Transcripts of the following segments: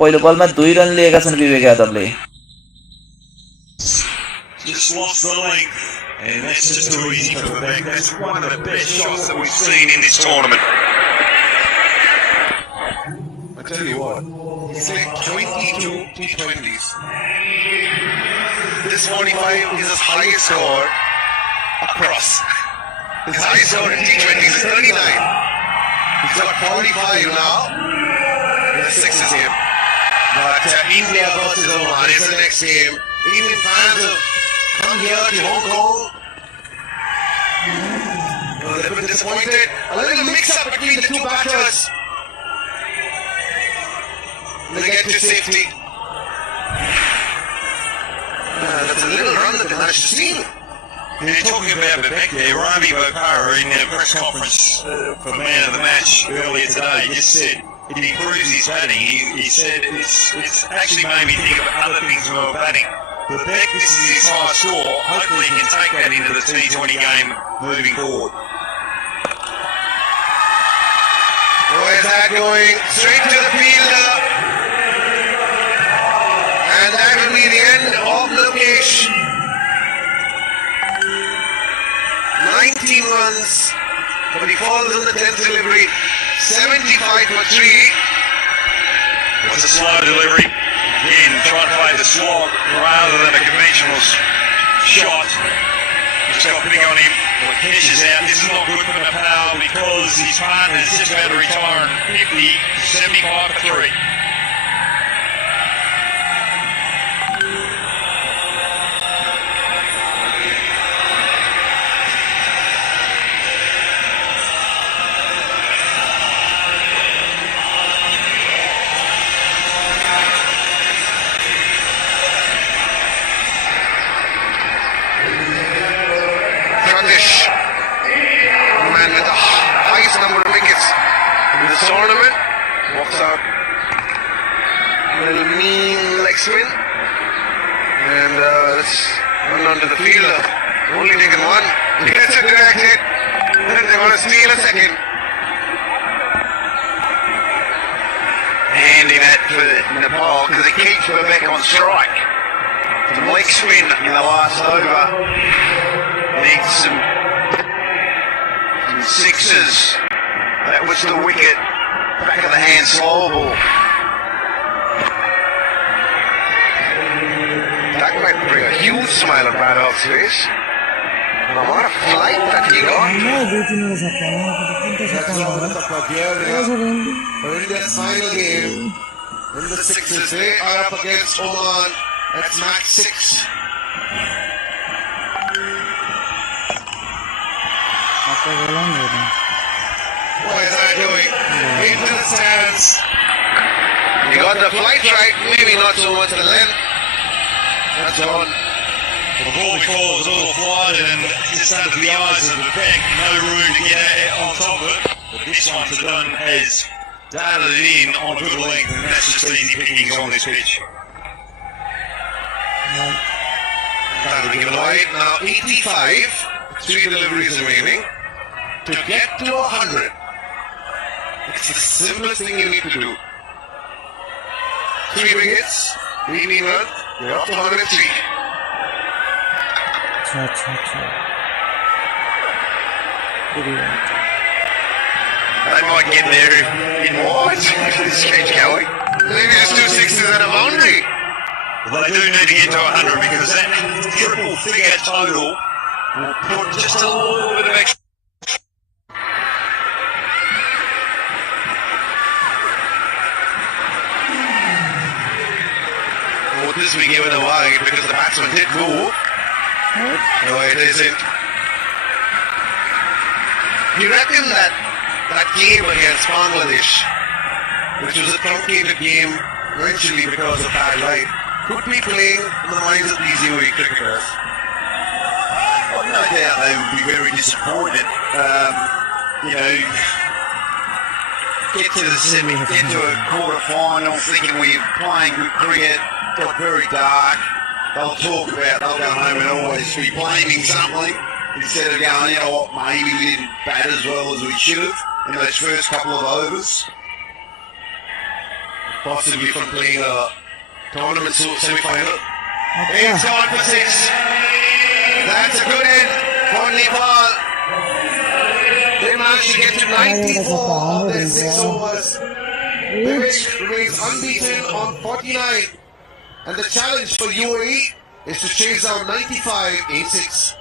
पहिलो बलमा 2 रन लिएका छन् विवेक यादवले। Just lost the length, and that's just too easy for Beck. That's one of the best shots that we've seen in this tournament. I tell you what, he's like 22 T20s. This 45 is his highest score across. His highest score in T20s is 39. He's got 45 now. The 6 is him. But India versus Oman is the next game. Indian fans have come here to Hong Kong. Well, they've been disappointed. A little mix-up between the two batters. They get to safety. That's a little run that they managed to steal. And talking about Vivek there, Rami Bopara in the press conference for man of the match earlier today just said it improves his batting. He said it's actually made me think of other things when we're batting. Vivek, this is his high score. Hopefully he can take that into the T20 game moving forward. Where's that going? Straight to the fielder. And that will be the end of Lokesh. 19 runs, but he falls in the 10th delivery. 75 for 3. It's a slow delivery. Again, trying to play the slog rather than a conventional shot. Just got big on him. Lokesh is out. This is not good for Nepal because his partner's just about to retire in 50, 75 for 3. Man with the highest number of wickets in this tournament. Walks out. Little mean leg spin. And let's run onto the fielder. Only taken one. Gets a direct hit. Then they want to steal a second. Handy that for Nepal because it keeps Vivek on strike. Some leg spin in the last over. Needs some sixes. That was the wicket. Back of the hand slow ball. That might bring a huge smile on Braddock's face. What a flight that he got. That's all the for India's final game. In the sixes, they are up against Oman. That's match 6. What is that doing? Into the stands. You got the flight right, maybe not so much the length. That's on. The ball before was a little flooded and just under the eyes of the back, no room to get on top of it. But this one for Dunn has darted it in on good length, and that's just easy pickings on this pitch. Time to give it away. Now 85, 3 deliveries remaining. To get to 100, it's the simplest thing you need to do. 3 wickets, 18 runs, you're up to 103. They might get there in wide. This keeps going. Maybe there's 2 sixes and a boundary. Well, they do need to get to 100 because that triple figure total will put just a little bit of extra. This will be given away because the batsman did move. No, it isn't. You reckon that game against Bangladesh, which was a truncated game eventually because of bad light, could be playing in the minds of these UAE cricketers? Well, no doubt they would be very disappointed. Get to the semi, get to a quarter final thinking we're playing good cricket. Got very dark. They'll talk about, they'll go home and always be blaming something instead of going, you know what, maybe we didn't bat as well as we should have. in those first couple of overs. Possibly from playing a tournament semi-final. It's on for 6. That's a good end for Nepal. They managed to get to 94 of their 6 overs. Vivek remains unbeaten on 49. And the challenge for UAE is to chase down 95 in 6.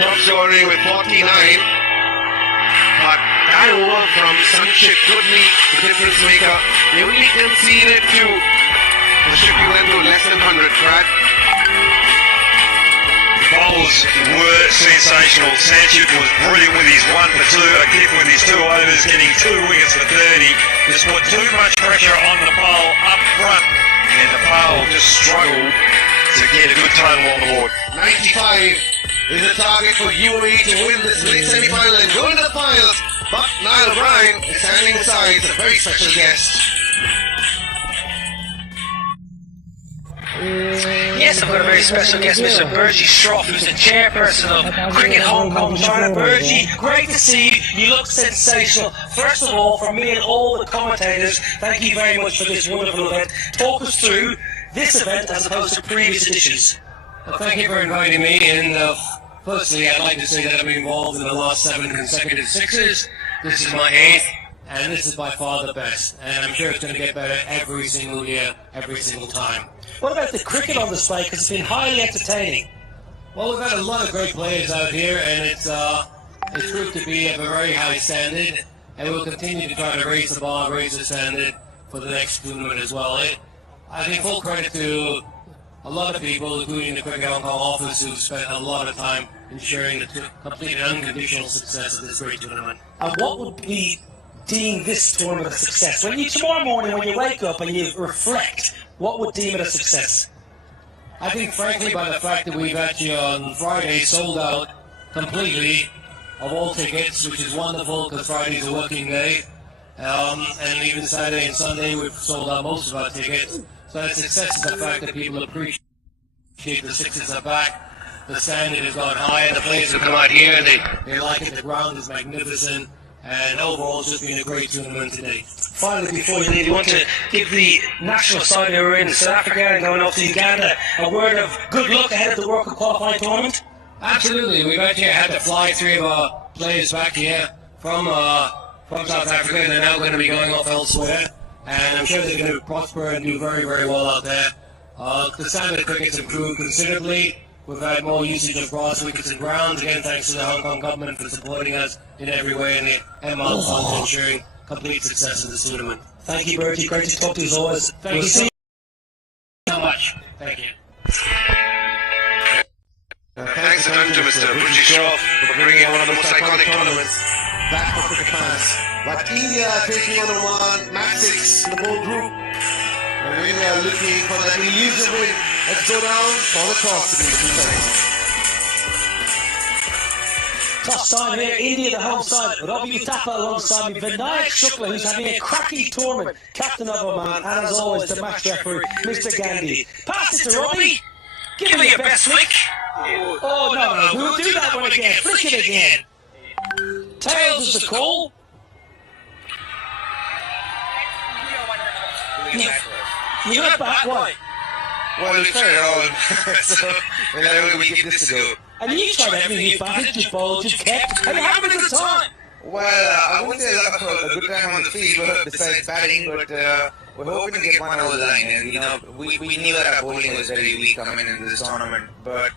Top scoring with 49, but that over from Sanchit could be the difference maker. They only conceded 2. The Shippy went to less than 100, Brad. The bowls were sensational. Sanchit was brilliant with his 1 for 2. Akif with his 2 overs, getting 2 wickets for 30. Just put too much pressure on the Nepal up front, and Nepal just struggled to get a good total on the board. 95 is a target for UAE to win this late semi-final and go into the finals. But Niall O'Brien is standing aside. It's a very special guest. Yes, I've got a very special guest, Mr. Burji Shroff, who's the chairperson of Cricket Hong Kong China. Burji, great to see you. You look sensational. First of all, from me and all the commentators, thank you very much for this wonderful event. Talk us through this event as opposed to previous editions. Well, thank you for inviting me, and firstly, I'd like to say that I'm involved in the last 7 consecutive 6s. This is my 8th, and this is by far the best. And I'm sure it's going to get better every single year, every single time. What about the cricket on display? Because it's been highly entertaining. Well, we've had a lot of great players out here, and it's proved to be of a very high standard, and we'll continue to try to raise the bar, raise the standard for the next tournament as well. I think full credit to a lot of people, including the Cricket Hong Kong office, who've spent a lot of time ensuring the complete and unconditional success of this great tournament. And what would be deem this tournament a success? When you tomorrow morning, when you wake up and you reflect, what would deem it a success? I think, frankly, by the fact that we've actually on Friday sold out completely of all tickets, which is wonderful because Friday's a working day, and even Saturday and Sunday we've sold out most of our tickets. So the success is the fact that people appreciate the 6s are back, the standard has gone higher, the players have come out here, they like it, the ground is magnificent, and overall it's just been a great tournament today. Finally, before you leave, you want to give the national side who are in South Africa and going off to Uganda a word of good luck ahead of the World Cup qualifying tournament? Absolutely, we've actually had to fly 3 of our players back here from South Africa, and they're now going to be going off elsewhere. And I'm sure they're going to prosper and do very, very well out there. The standard of cricket's improved considerably. We've had more usage of grass wickets and grounds, again thanks to the Hong Kong government for supporting us in every way, and the ML Fund ensuring complete success in this tournament. Thank you, Bertie. Great to talk to you as always. Thank you so much. Thank you. Thanks again to Mr. Burji Shroff for bringing one of the most iconic tournaments back for cricket fans. But India taking on a match 6 in the whole group. And India looking for that elusive win. Let's go down for the toss between the two sides. Toss time here, India, the home side. Ravi Uthappa alongside me, Vinayak Shukla, who's having a cracking tournament. Captain of our man, and as always, the match referee, Mr. Gandhi. Pass it to Robbie. Give me your best flick. Oh, no, we'll do that one again. Flick it again. Tails is the call. You got back, why? Well, we tried it all, so we give this a go. And you tried everything, you batted, you bowled, you kept, and you're having a good time. Well, I wouldn't say that for a good time on the field besides batting, but we're hoping to get one over the line. And, you know, we knew that our bowling was very weak coming into this tournament, but,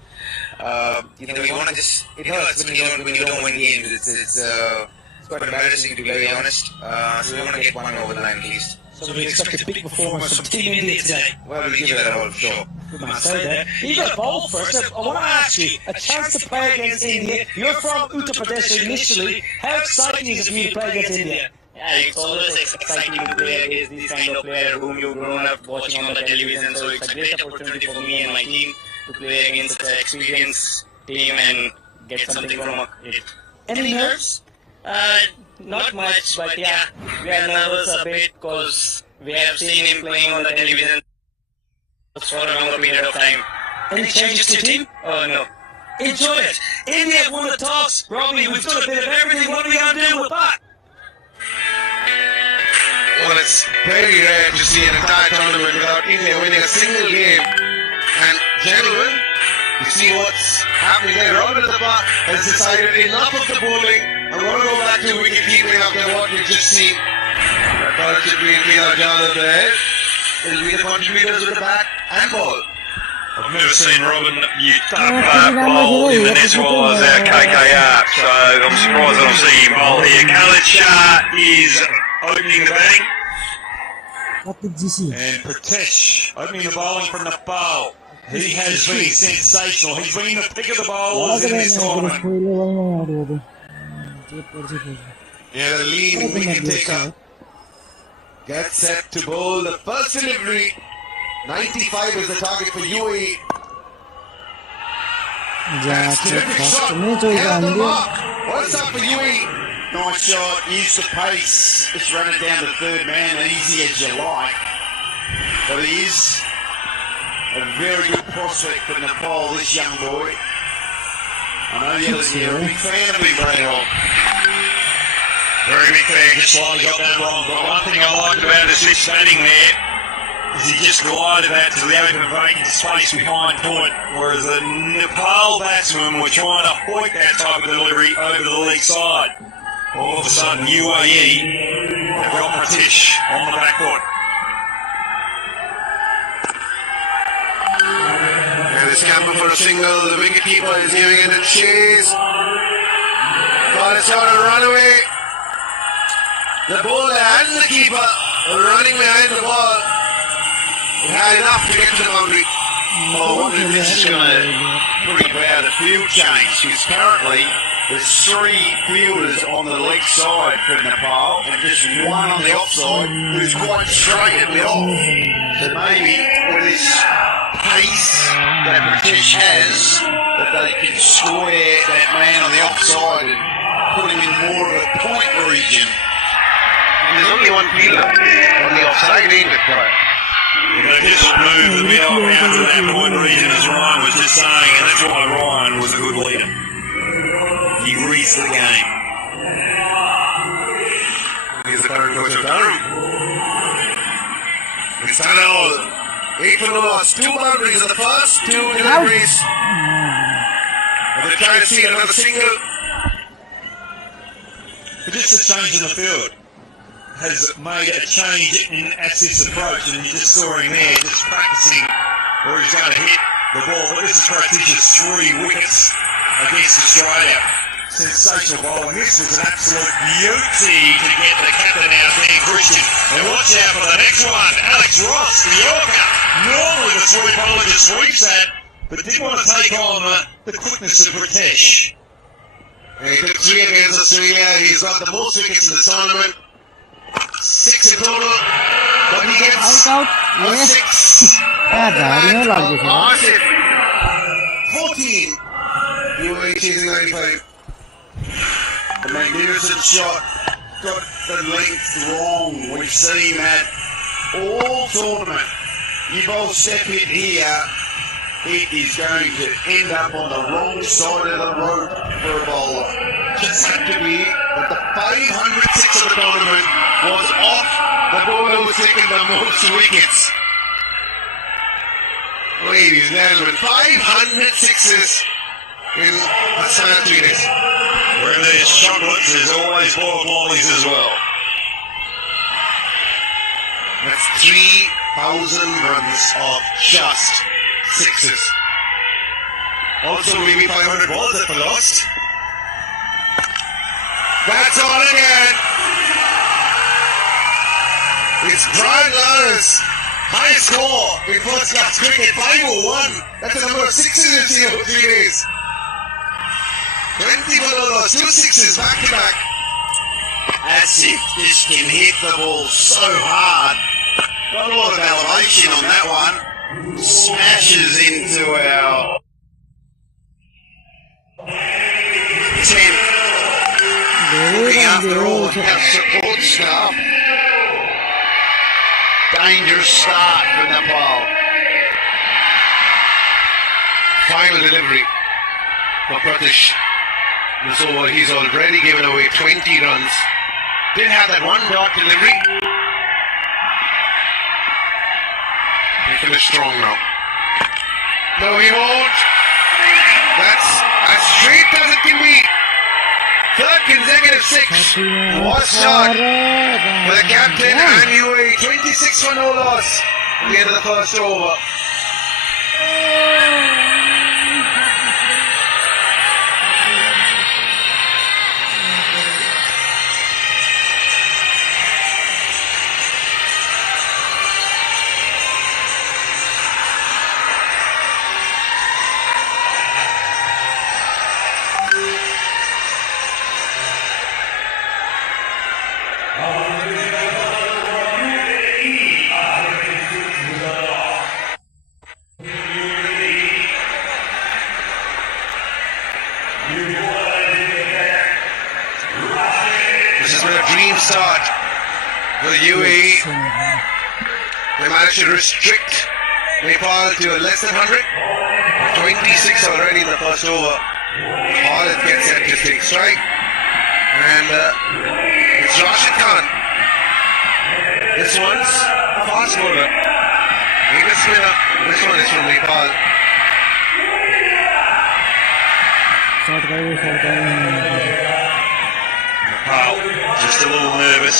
you know, you want to just, it hurts when you don't win games. It's quite embarrassing, to be very honest. So we want to get one over the line at least. So we expect a big performance from Team India today. Well, we'll give it that all, sure. Good man, say there. You got a bowl first. I want to ask you, a chance to play against India. You're from Uttar Pradesh initially. How exciting is it for you to play against India? Yeah, it's always exciting to play against these kind of players whom you've grown up watching on the television. So it's a great opportunity for me and my team to play against such an experienced team and get something from it. Any nerves? Not much, but yeah, we are nervous a bit because we have seen him playing on the television for a longer period of time. Any changes to team? Oh no. Enjoy it. India won the toss. Robbie, we've done a bit of everything. What are we going to do with that? Well, it's very rare to see an entire tournament without India winning a single game. And gentlemen, you see what's happening there. Robin at the bar has decided enough of the bowling. I'm going to go back to wicket keeping after what we've just seen. Partnership between Piyar Jadhav there. Will be the contributors with the bat and ball. I've never seen Robin bowl in the net as well as our KKR, so I'm surprised that I'm seeing him bowl here. Khalid Shah is opening the batting. And Pratesh opening the bowling for Nepal. He has been sensational. He's been the pick of the bowlers in this tournament. Yeah, the lead wicket taker gets set to bowl the first delivery. 95 is the target for UAE. That's terrific shot. Get the mark. What's up for UAE? Nice shot. Use the pace. Just run it down the third man, easy as you like. But he is a very good prospect for Nepal, this young boy. I know the others here are a big fan of him, Brayhall. Very big fan, just slightly got that wrong. But one thing I liked about his switch batting there is he just glided out to the open vacant space behind point, whereas the Nepal batsmen were trying to hoik that type of delivery over the leg side. All of a sudden, UAE have got Pratesh on the back foot. And it's Campbell for a single. The wicketkeeper is giving it a chase. But it's not a runaway. The bowler and the keeper are running behind the ball. It had enough to get to the boundary. Oh, this is going to bring about a field change because currently there's 3 fielders on the leg side for Nepal and just one on the offside who's quite straight at the off. So maybe with this pace that Pratesh has, that they can square that man on the offside and put him in more of a point region. And there's only one fielder on the offside, ain't it, Brian? They just moved a bit out to that point region, as Ryan was just saying, and that's why Ryan was a good leader. He reads the game. He's the current coach of Durham. It's Tanel. 8 for no loss. 2 boundaries in the first 2 deliveries. They're trying to see another single. But just the change in the field has made a change in Asif's approach, and you just saw him there just practicing where he's going to hit the ball. But this is Pratesh's 3 wickets against Australia. Sensational bowling. This was an absolute beauty to get the captain out there, Christian. And watch out for the next one, Alex Ross, the Yorker. Normally the sweep bowler just sweeps that, but didn't want to take on the quickness of Pratesh. He took 3 against Australia. He's got the most wickets in the tournament. 6 in total. But he gets out. a 6. Asif. 14. UAE chasing 95. A magnificent shot. Got the length wrong. We've seen that all tournament. You bowl step hit here, it is going to end up on the wrong side of the road for a bowler. Just had to be that the 506 of the tournament was off the bowler who was taking the most wickets. Ladies and gentlemen, 506s in the span of 3 days. Where there's chocolates, there's always boiled lollies as well. That's 3,000 runs of just 6s. Also, maybe 500 balls that were lost. That's on again. It's Brian Lawrence. High score in first class cricket, 501. That's the number of 6s you've seen over 3 days. 20 for no loss, 2 6s back to back. Asif just can hit the ball so hard. Got a lot of elevation on that one. Smashes into our 10th. Looking after all of our support staff. Dangerous start for Nepal. Final delivery for Pratish. He's already given away 20 runs. Did have that one dot delivery. He finished strong now. No, he won't. That's as straight as it can be. Third consecutive six. What shot for the captain and UAE. 26 for no loss at the end of the first over. Start for the UAE. They managed to restrict Nepal to less than 100. 26 already in the first over. All it gets set to take strike. And it's Rashid Khan. This one's a fast bowler. Maybe spinner. This one is from Nepal. Nepal, just a little nervous.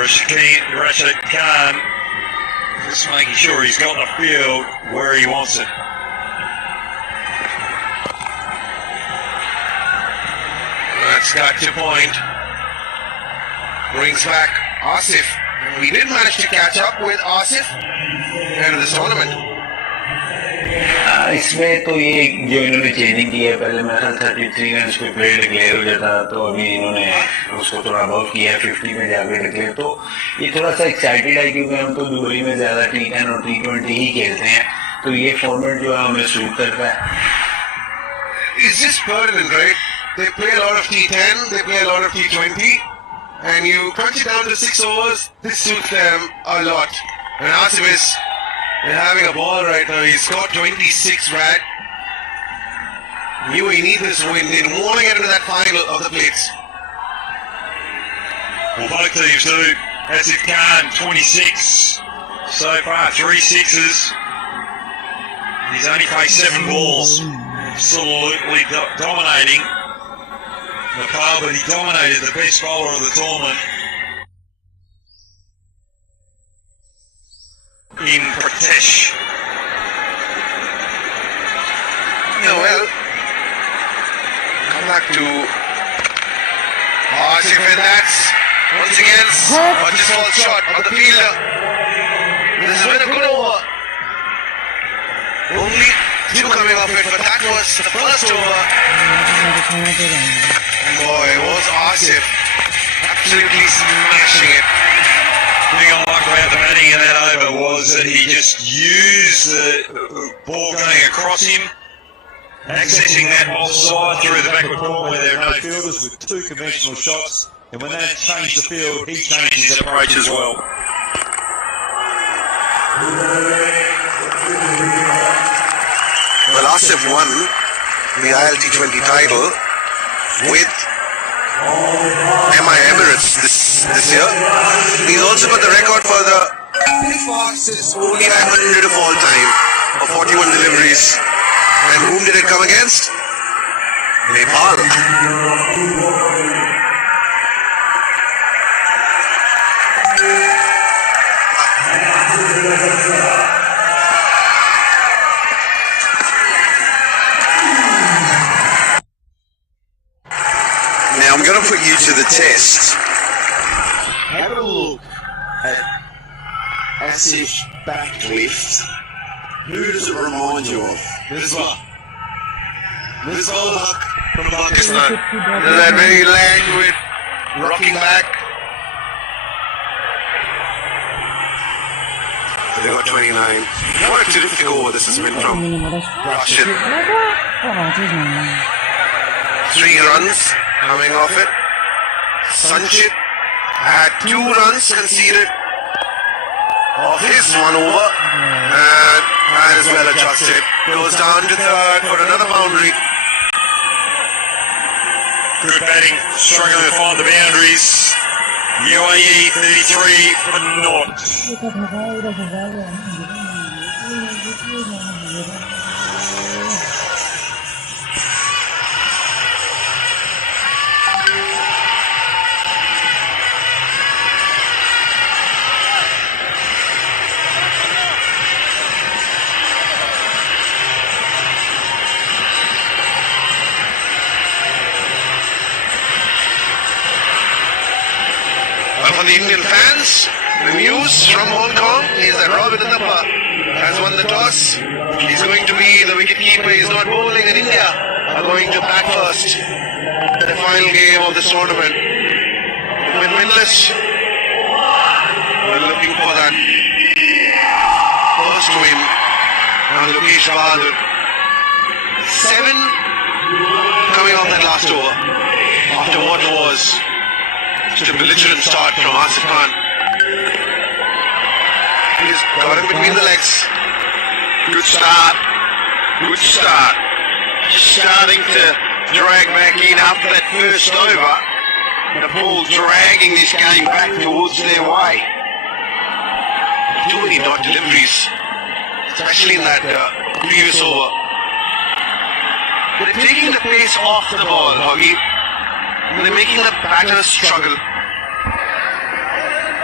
Rashid Khan just making sure he's got the field where he wants it. That's got to point. Brings back Asif. We did manage to catch up with Asif end of this tournament. इसमें तो ये जो इन्होंने changing की है, पहले मैं 33 run पे प्ले डिक्लेयर हो जाता, तो अभी इन्होंने उसको थोड़ा अबव किया, 50 में जाकर डिक्लेयर, तो ये थोड़ा सा एक्साइटेड है क्योंकि हम तो दुबई में ज्यादा T10 और T20 ही खेलते हैं, तो ये फॉर्मेट जो है हमें सूट करता है. It's just pertinent, right? They play a lot of T10, they play a lot of T20, and you crunch it down to 6 overs, this suits them a lot. And Asif is having a ball right now. He's got 26 rad. You need this win. They want to get into that final of the plates. Well, both teams do. Asif Khan, 26 so far, 3 sixes. He's only faced 7 balls. Absolutely dominating Nepal, but he dominated the best bowler of the tournament in Pratesh. Yeah, well, come back to Asif, and that's once again just fall short of the fielder. This has been a good over. Only 2 coming off it, but that was the first over. Boy, it was Asif absolutely smashing it. The thing I like about the batting in that over was that he just used the ball going across him, accessing that offside through the backward court where there are no fielders with 2 conventional shots, and when that changed the field, he changed his approach as well. Well, Asif won the ILT20 title with MI Emirates this year. He's also got the record for the fastest only 100 of all time of 41 deliveries. And whom did it come against? Nepal. Now I'm going to put you to the test. Have a look at Asif's back lift. Who does it remind you of? Misbah from Pakistan. That very languid, rocking back. They got 29. What a terrific over this has been from Rashid. 3 runs coming off it. Sanchit had 2 runs conceded off his 1 over and as well adjusted. Goes down to third for another boundary. Good batting, struggling to find the boundaries. UAE 33 for naught. Well, for the Indian fans, the news from Hong Kong is that Robin Uthappa has won the toss. He's going to be the wicketkeeper. He's not bowling, and India are going to bat first. The final game of this tournament. With winless, we're looking for that first win on Lokesh Bahadur. 7 coming off that last over after what was just a belligerent start from Asif Khan. He's got him between the legs. Good start. Good start. Starting to drag back in after that first over. Nepal dragging this game back towards their way. Too many dot deliveries, especially in that previous over. They're taking the pace off the ball, Hoggy. They're making the batters struggle.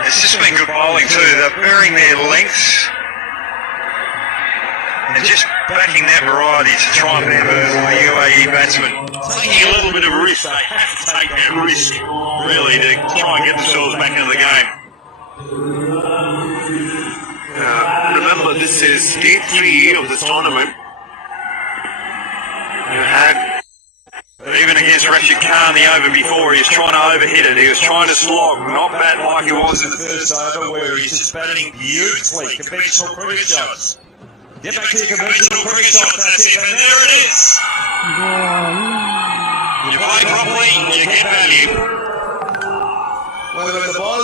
It's just been good bowling too. They're bearing their lengths and just backing that variety to try and beat the UAE batsmen. Taking a little bit of a risk. They have to take that risk, really, to try and get themselves back into the game. Remember, this is day 3 of this tournament. You had Even against Rashid Khan the over before, he was trying to overhit it. He was trying to slog, not bat like he was in the first over, where he's just batting beautifully. Conventional cricket shots. Get back to your conventional cricket shots, that's it, and there it is. You play properly, you get value. well, when the ball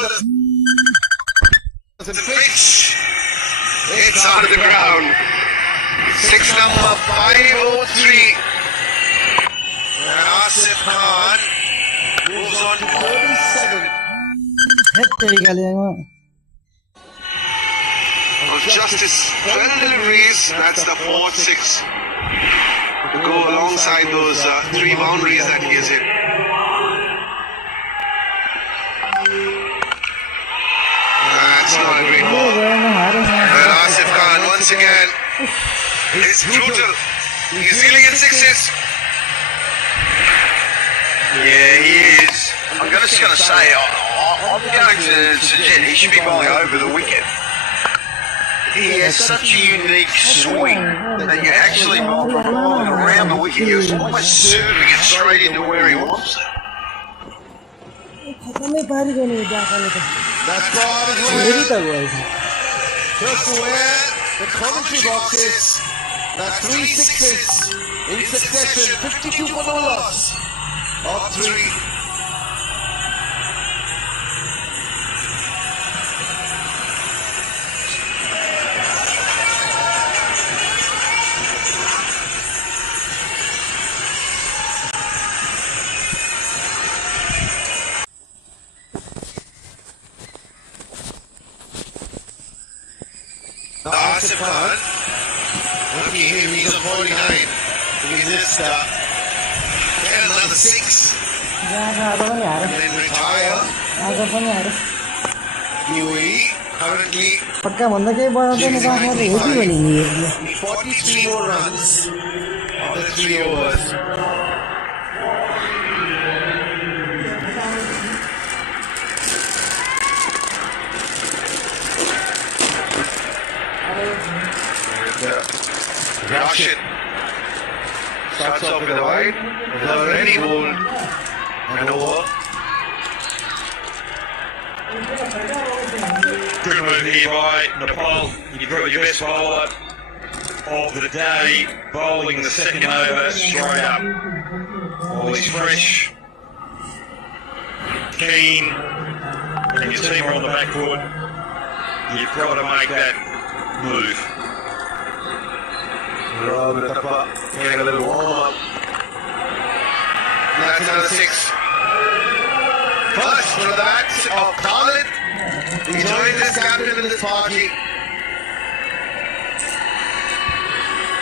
doesn't pitch, it's on the ground. 6 number 503. And Asif Khan moves on to 37. Of justice, 12 deliveries, that's the 4-6 to go alongside those 3 boundaries that he has hit. That's not a great ball. And Asif Khan once again is brutal. He's dealing in 6s. Yeah, he is. I'm just going to say, I'm going to suggest he should be bowling over the wicket. He has such a unique swing that you actually bowl from bowling around the wicket. He was almost serving it straight into where he wants it. That's ball as well. Just where the commentary box is. That's 3 6s in succession. 52 for no loss. Of 3. Now Asif Khan, lucky him, he's on 49. He's missed get another 6. And then retire. UAE currently 43 more runs of the 3 overs. Rashid starts off with a wide, with already bowled and over. Good move here by Nepal. You've got your best bowler of the day bowling the second over straight up. All he's fresh, keen, and your team are on the back foot. You've got to make that move. Robert Tapa getting a little warm up. That's another 6. First for that of Khalid. He joined this captain in this party.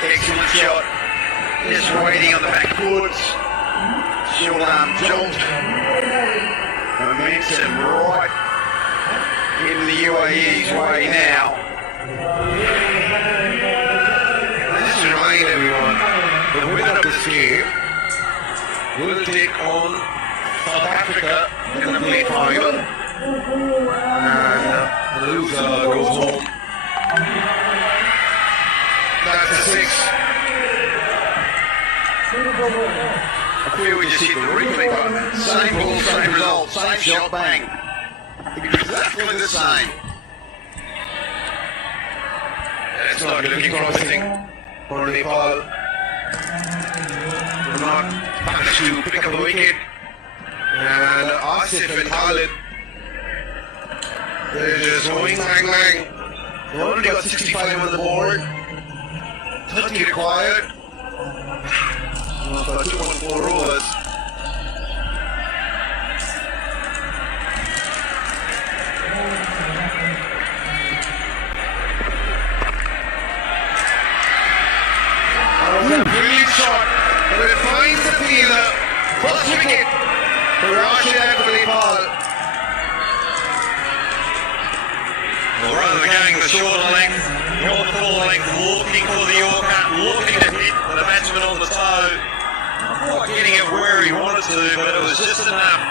Excellent shot. Just waiting on the back foot. Short arm jolt. Momentum right in the UAE's way now. Just to remind everyone, the winner of this game will take on South Africa in the play final. And the loser goes home. That's a 6. I feel we just hit the replay button. Same ball, same result, same shot, bang. Exactly the same. It's not looking promising for Nepal. We're not managed to pick up a wicket. And Asif and Khalid, they're just going bang bang. They already got 65 on the board. 30 required. For 2.4 overs. That was a brilliant shot, but it finds the fielder. First wicket for Rashid for Nepal. Well, rather than going the shorter length, the full length, looking for the Yorker, looking to hit the batsman on the toe. Not getting it where he wanted to, but it was just enough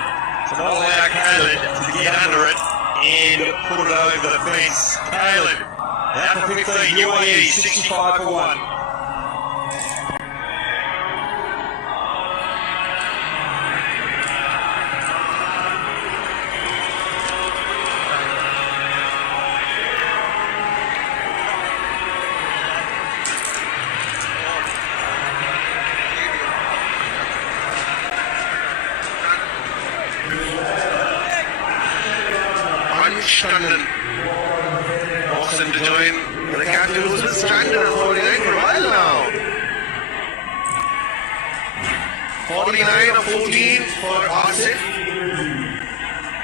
to not allow Caleb to get under it and put it over the fence. Caleb, now for 15, UAE, 65 for 1. Standen. Awesome to join the captain who's been stranded on 49 for a while now. 49 of 14 for Asif.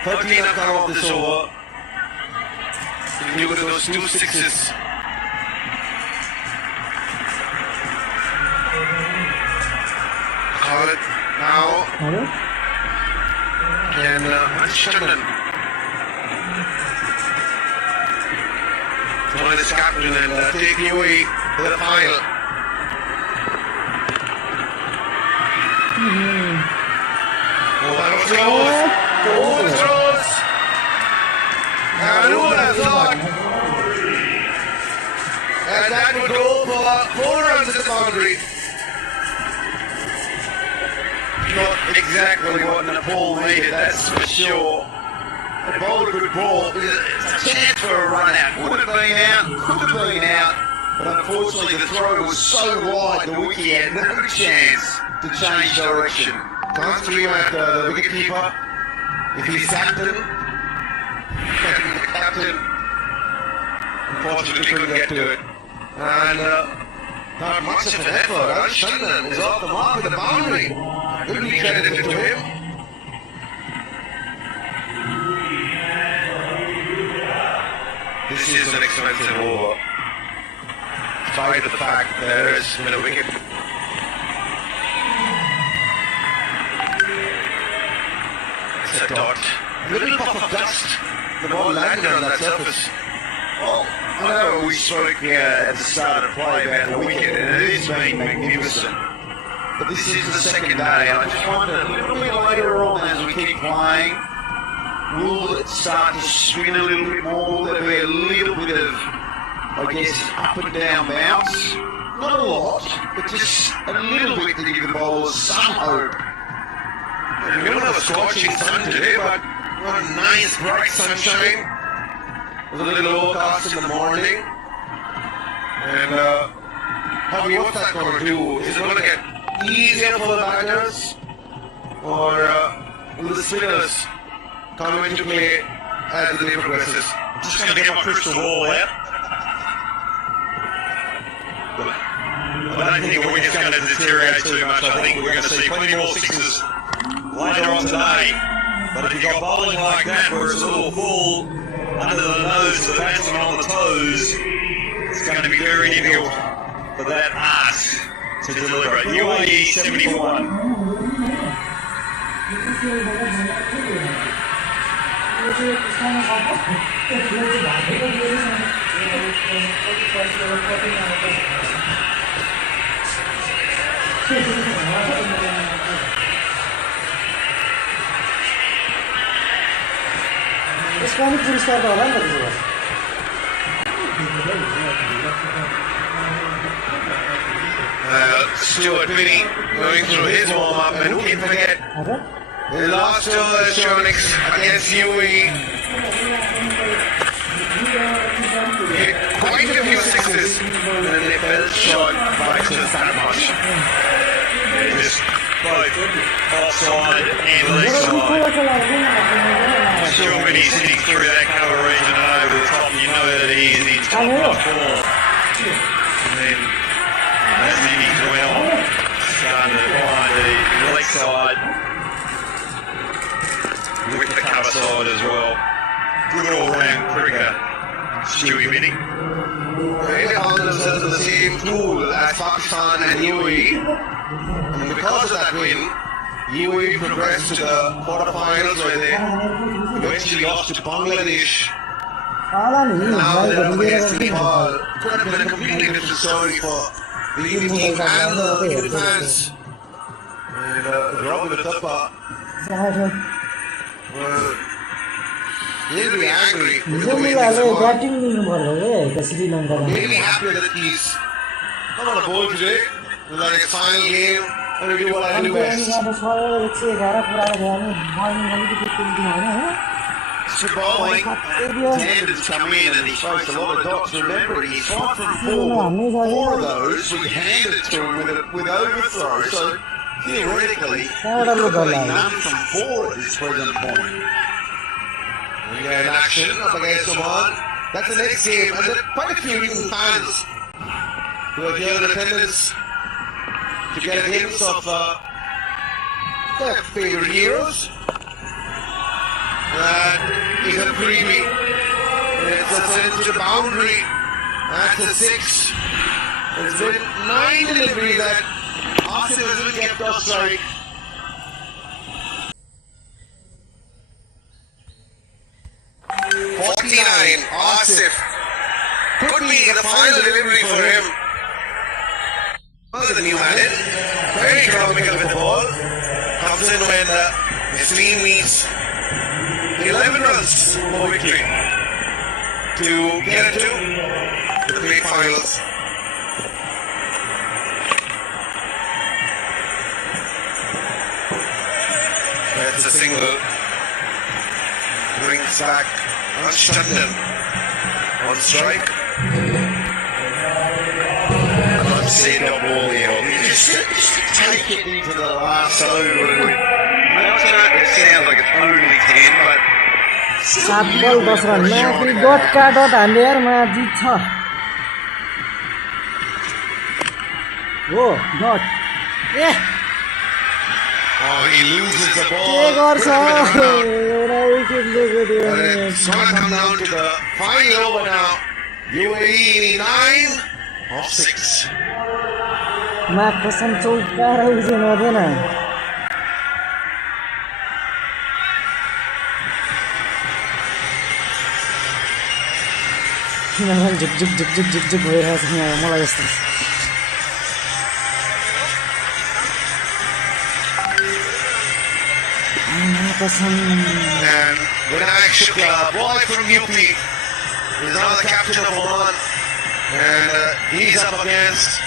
13 have come off this over. If you look at those 2 6s. Khalid now. And Anstanden. Join this captain and take UAE to the final. Four throws. And who would have thought that would go for 4 runs at the boundary? Not exactly what Nepal needed, that's for sure. A bowler could ball. It's a chance for a run out. Would have been out, could have been out. But unfortunately the throw was so wide the wicket had no chance to change direction. Time to be at the wicketkeeper. If he's captain, the captain unfortunately couldn't get to it. And not much of an effort. Anstanden was off the mark with the boundary. Couldn't be credited to him. This is an expensive over, despite the fact that there has been a wicket. It's a dot. A little puff of dust. The ball landed on that surface. Well, I know we spoke here at the start of play about the wicket, and it is being magnificent. But this is the second day, and I just wonder a little bit later on as we keep playing, will it start to swing a little bit more? Will there be a little bit of, I guess, up and down bounce? Not a lot, but just a little bit to give the bowlers some hope. We're going to have a scorching sun today, but what a nice bright sunshine. was a little overcast in the morning. And Javi, what's that going to do? Is it going to get easier for the batters? Or will the spinners come into play as the day progresses? I'm just going to get my crystal ball out. I don't think the wicket's going to deteriorate too much. I think we're going to see plenty more sixes later on today. But if you've got bowling like that where it's a little full under the nose to the batsman on the toes, it's going to be very difficult for that ass to deliver it. UAE 71. Stuart Binney going through his warm-up, and who can forget the last over electronics against UAE. Hit quite a few sixes, and then they fell short by just that much. Just both offside and leg side. Stuart Binney sitting through that cover region and over the top, you know that he is in top of form. And then as Nicky Dwell starting to find the leg side with the cover side as well. Good all-round cricketer, Stewie Binney. They found themselves in the same pool as Pakistan and UAE. And because of that win, UAE progressed to the quarterfinals where they eventually lost to Bangladesh. Now they're up against Nepal. It could have been a completely different story for the Indian team and the Indian fans. And Robin Thapa he'll be angry with the way things have gone. Maybe happier that he's not on a bowl today. Like it's final game, and we do what I do best. Mr. Bowling tended to come in and he faced a lot of dots. Remember, he fought from four of those we handed to him with overthrow. So theoretically, he could have been none from four at this present point. We get in action up against Oman. That's the next game, and there are quite a few Indian fans who are here in attendance to get a glimpse of their favourite heroes. That is a freebie. It's a centre boundary. That's a 6. It's been 9 deliveries that Asif has been kept off strike. Asif could be the final delivery for him. The new man, very economical with the ball. Comes in when his team needs 11 runs for victory to get into the pre-finals. That's a single. Brings back Shundan on strike. Say no ball here. Just take it into the last over. It sounds like it's only 10, but 7 ball 10 run. Matri dot ka dot हालेर मा जित्छ. हो dot. Oh, he loses the ball. के गर्छ? एउटा wicket लिएको थियो. It's going to come down to the final over now. UAE 9 of 6. मा कसम चौकार उजेन हुँदैन. किनभने झुक झुक झुक झुक झुक झुक भइरहेछ यहाँ मलाई जस्तो. And Vinayak Shukla, boy from UP, is now the captain of Oman, and he's up against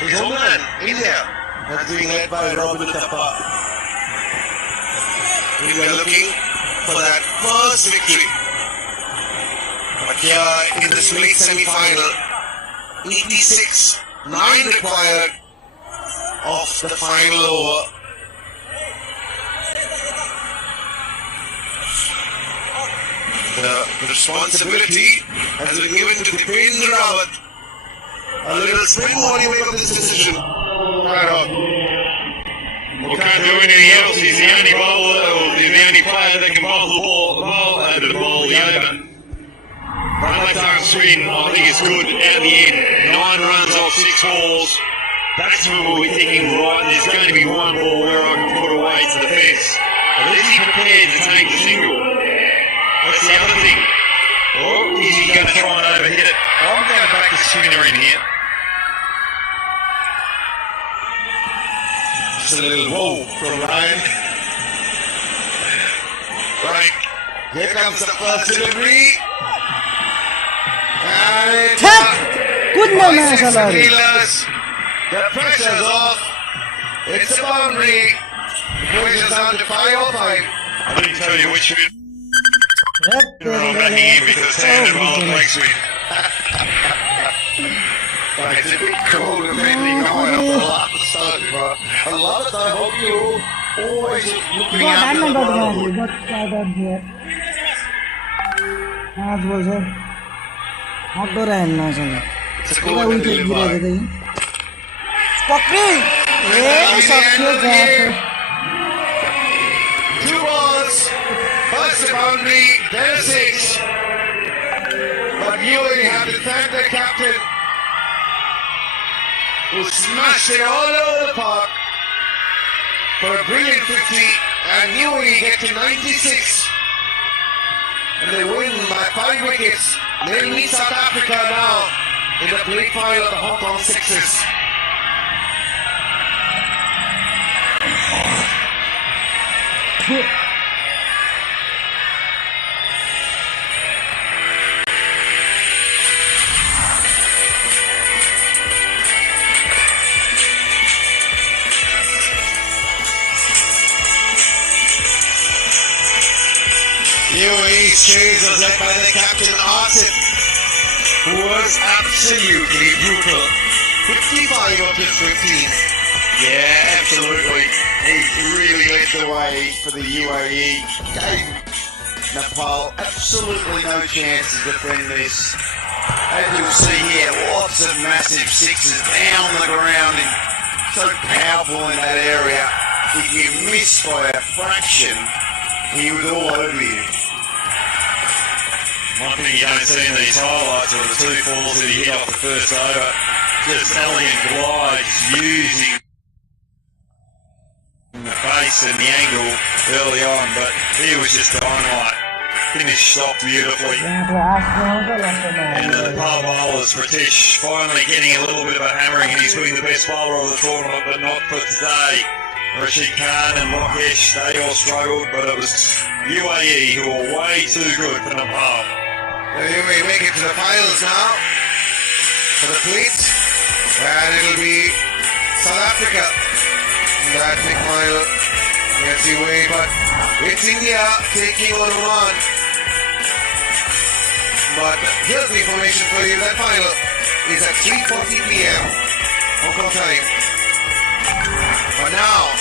his homeland, India, that's being led by Robin Thapa. We are looking for that first victory. here in this late semi-final. 86, 9 required of the final over. The responsibility has been given to Dipendra Rawat. A little spin while you make up this decision. Right on. Well, can't do anything else. He's the only bowler, or he's the only player that can bowl the ball the over. Balatar Sweden, I think it's good at the end. 9 runs off 6 balls. Batsman will be thinking, right, there's going to be one ball where I can put away to the fence. But is he prepared to take the single? That's the other thing. Or is he going to try and overhit it? I'm going to back the Skinner in here. Just a little whoa from Ryan. Right. Here comes the first delivery. And it's the pressure's off. It's a boundary. The position's down to 5-5. I didn't tell you which bit. I'm backing in because standard bowler breaks me. It's a bit cold and friendly going up the last side, bro. A lot of time, hope you always looking at the ball. It's a cool little vibe. Two balls, first a boundary, then a 6. But you only have to thank the captain who smashed it all over the park for a brilliant 50, and Newey get to 96. And they win by 5 wickets. They meet South Africa now in the plate final of the Hong Kong Sixers. UAE's series was led by the captain Asif, who was absolutely brutal. 55 of his 15. Yeah, absolutely. He really led the way for the UAE. Gave Nepal absolutely no chance to defend this. As you'll see here, lots of massive sixes down the ground and so powerful in that area. If you miss by a fraction, he was all over you. One thing you don't see in these highlights are the 2 falls that he hit off the first over. Just elegant glides using the face and the angle early on, but he was just dynamite. Finished off beautifully. And the Nepal bowlers, Pratish, finally getting a little bit of a hammering, and he's been the best bowler of the tournament, but not for today. Rashid Khan and Rakesh, they all struggled, but it was UAE who were way too good for Nepal. We make it to the finals now for the fleet, and it'll be South Africa in that big final against UAE, but it's India taking on Oman. But here's the information for you: that final is at 3:40 p.m. Hong Kong time. But now,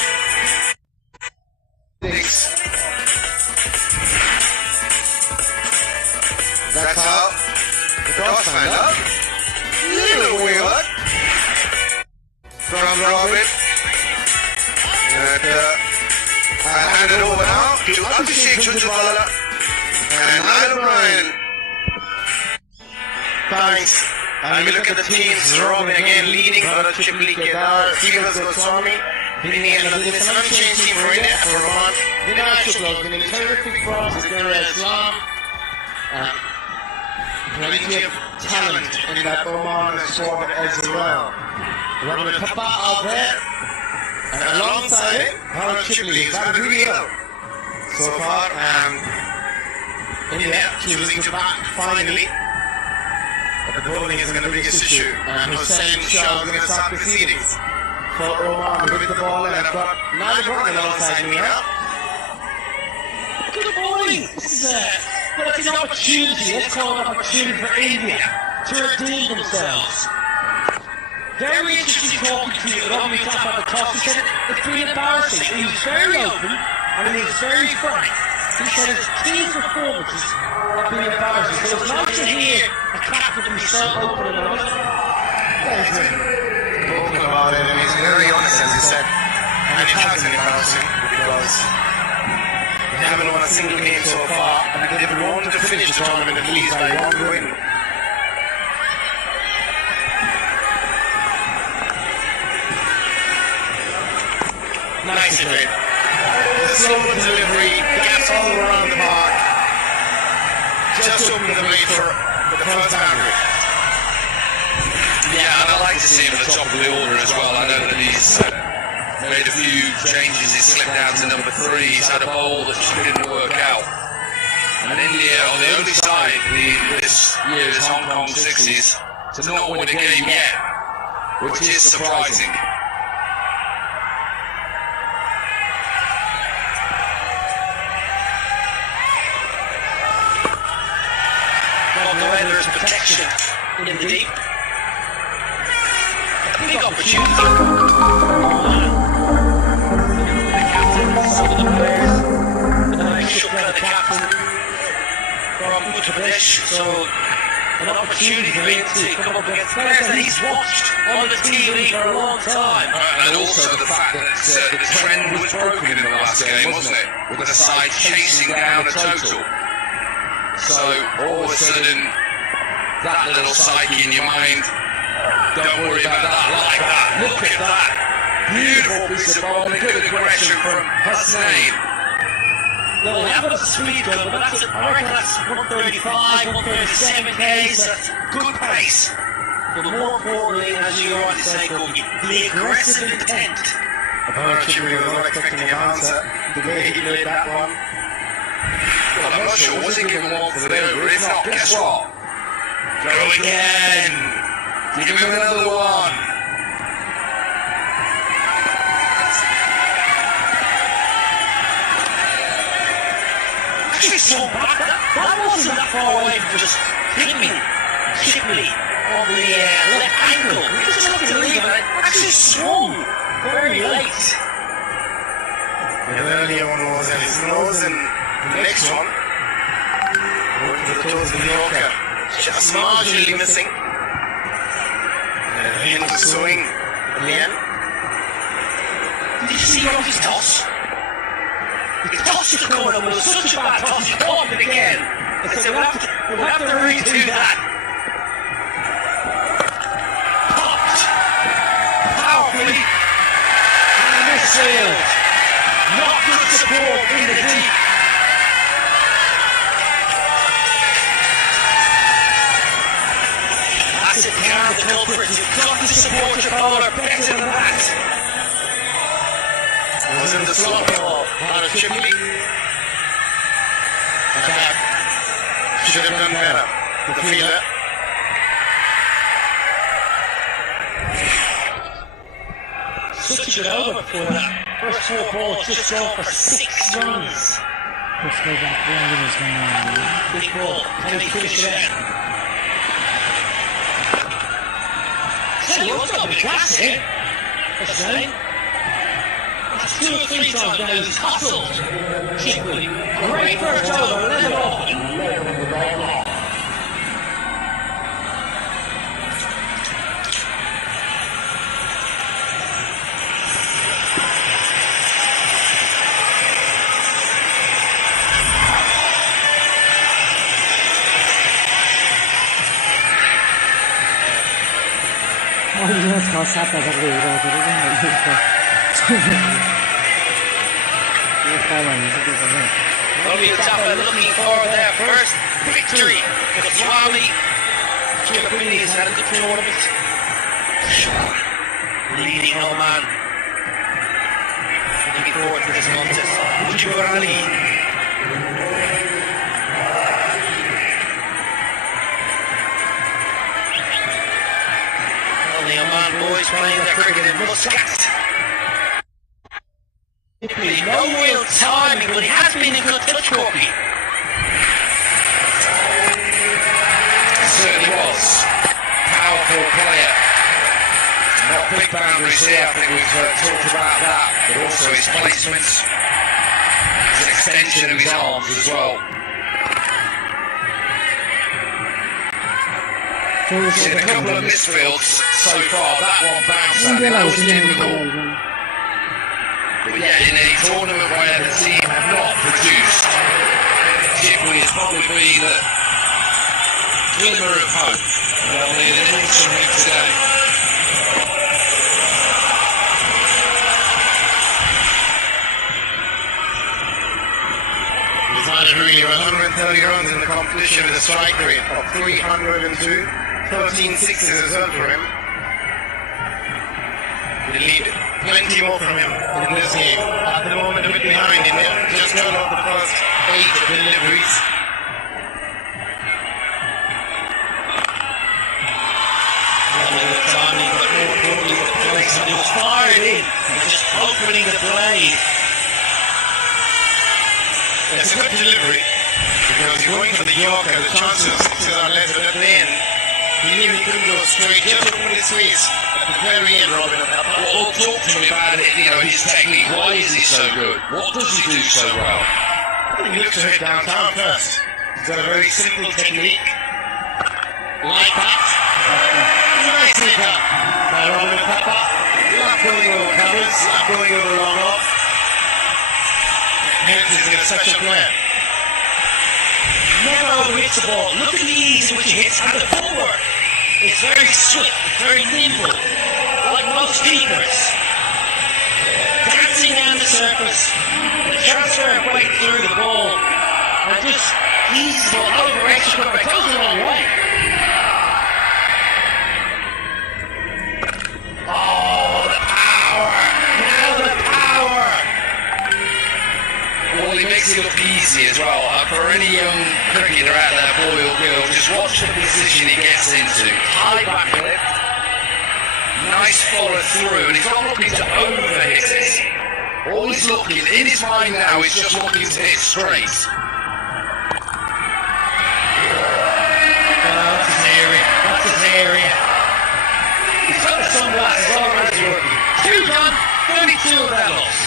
that's how the toss lined up. Little weird from Robin. And I hand it over now to Abhishek Chunjwala and Nigel Bryan. Thanks. And we look at the teams. Robin again leading Bharat Chipli, Kedar, Stevens Goswami. Winning another unchanged team for India for Oman. Vinay Shukla winning terrific from Zakaria Islam. Plenty of talent in that Oman squad as well. Robin Papa out there. And alongside it, Bharat Chipli has done really well so far. India choosing to bat finally. But the bowling is going to be the biggest issue. And Hussain Shah is going to start proceedings for Oman with the ball. And I've got Nigel Bryan alongside me now. Look at the bowling. This is Well, it's an opportunity. Let's call it an opportunity for India to redeem themselves. Very interesting talking to you. Robbie Tapp at the top. He said it's been embarrassing. He was very open and he was very frank. He said his team's performances have been embarrassing. So it's nice to hear a captain be so open and honest. Talking about it, and he's very honest, as he said. And it has been embarrassing because we haven't won a single game so far, and we didn't want to finish the tournament at least by one win. Nice hit. The slow delivery, gaps all around the park, just opened the way for the first boundary. Yeah, and I'd like to see him at the top of the order as well. I know that he's made a few changes. He slipped down to number 3. He's had a bowl that just didn't work out. And India, on the only side this year's Hong Kong 60s, to not win a game yet, which is surprising. There's protection in the deep. A big opportunity. The captain, some of the players, Vinay Shukla, the captain from Uttar Pradesh. So an opportunity for him to come up against players that he's watched on the TV for a long time. And also the fact that the trend was broken in the last game, wasn't it? With the side chasing down a total. So all of a sudden, that little psyche in your mind, don't worry about that, like that, look at that. Beautiful piece of ball, and a good aggression from Hussain. Well, we haven't got a speed gun, but I reckon that's 135, 137 k's, that's good pace. But more importantly, as you rightly say, Corky, the aggressive intent. Actually, we were not expecting an answer the way he played that one. Well, I'm not sure, was he given one for the over? If not, guess what? Go again! Give him another one! Actually, that wasn't that far away from just hitting me on the left ankle. He just looked to leave and it actually swung very late. And the earlier one was at his nose, and the next one went to the toes of the Yorker. Just marginally missing. And him to swing again. Did you see Robbie's toss? He tossed the corner, but it was such a bad toss, he caught it again. I said, we'll have to redo that. Popped. Powerfully. And missailed. Not good support in the deep. That's it, count the culprits. You've got to support your bowler better than that. Was in the slot ball out of Chipley. That should have done better. The fielder. Such a good over for that. First 4 balls just gone for 6 runs. Let's go back. What is going on? Big ball. Can he finish it out? Tell you what's got to be class here. That's right. That's 2 or 3 times now he's hustled. Chipley. Great first over. Let it off. अहिले 6-7 हजारको हिरो Robbie Tapper looking for their first victory. Swami Chippini has had a good tournament. Leading Oman. Looking forward to this contest. Mujibur Ali. Well, the Oman boys playing their cricket in Muscat. No real timing, but he has been in good touch, Corky. for player. Not big boundaries here, I think we've talked about that, but also his placements, his extension of his arms as well. Seen a couple of misfields so far, that one bounced out, that was difficult. But yet in a tournament where the team have not produced, Chipley has probably been a glimmer of hope. They'll need an inch from him today. He's managed really 130 runs in the competition with a strike rate of 302. 13 sixes is earned for him. We need plenty more from him in this game. At the moment, a bit behind him. Just got off the first 8 deliveries. Timing, but more importantly, the placement. He was fired in, just opening the blade. It's a good delivery because you're going for the Yorker. The chances of sixes are less, but at the end, he nearly couldn't go straight. Just opened his face at the very end, Robin. Well, talk to me about it, his technique. Why is he so good? What does he do so well? He looks to hit downtown first. He's got a very simple technique. Like that. Nicely done by Robin Pepper. Not going over covers, not going over long off. Hence he's a special player. Never overhits the ball. Look at the ease in which he hits, and the footwork is very swift, very nimble, like most keepers. Dancing down the surface, the transfer of weight through the ball, and just eases the ball over extra quick. It goes the wrong way. Oh, the power! Now the power! Well, he makes it look easy as well. For any young cricketer out there, boy or girl, just watch the position he gets into. High back lift, nice follow through, and he's not looking to overhit it. All he's looking, in his mind now, is just looking to hit straight. That's his area. That's his area. He's got the sunglasses already working. 2 done, 32 of that loss.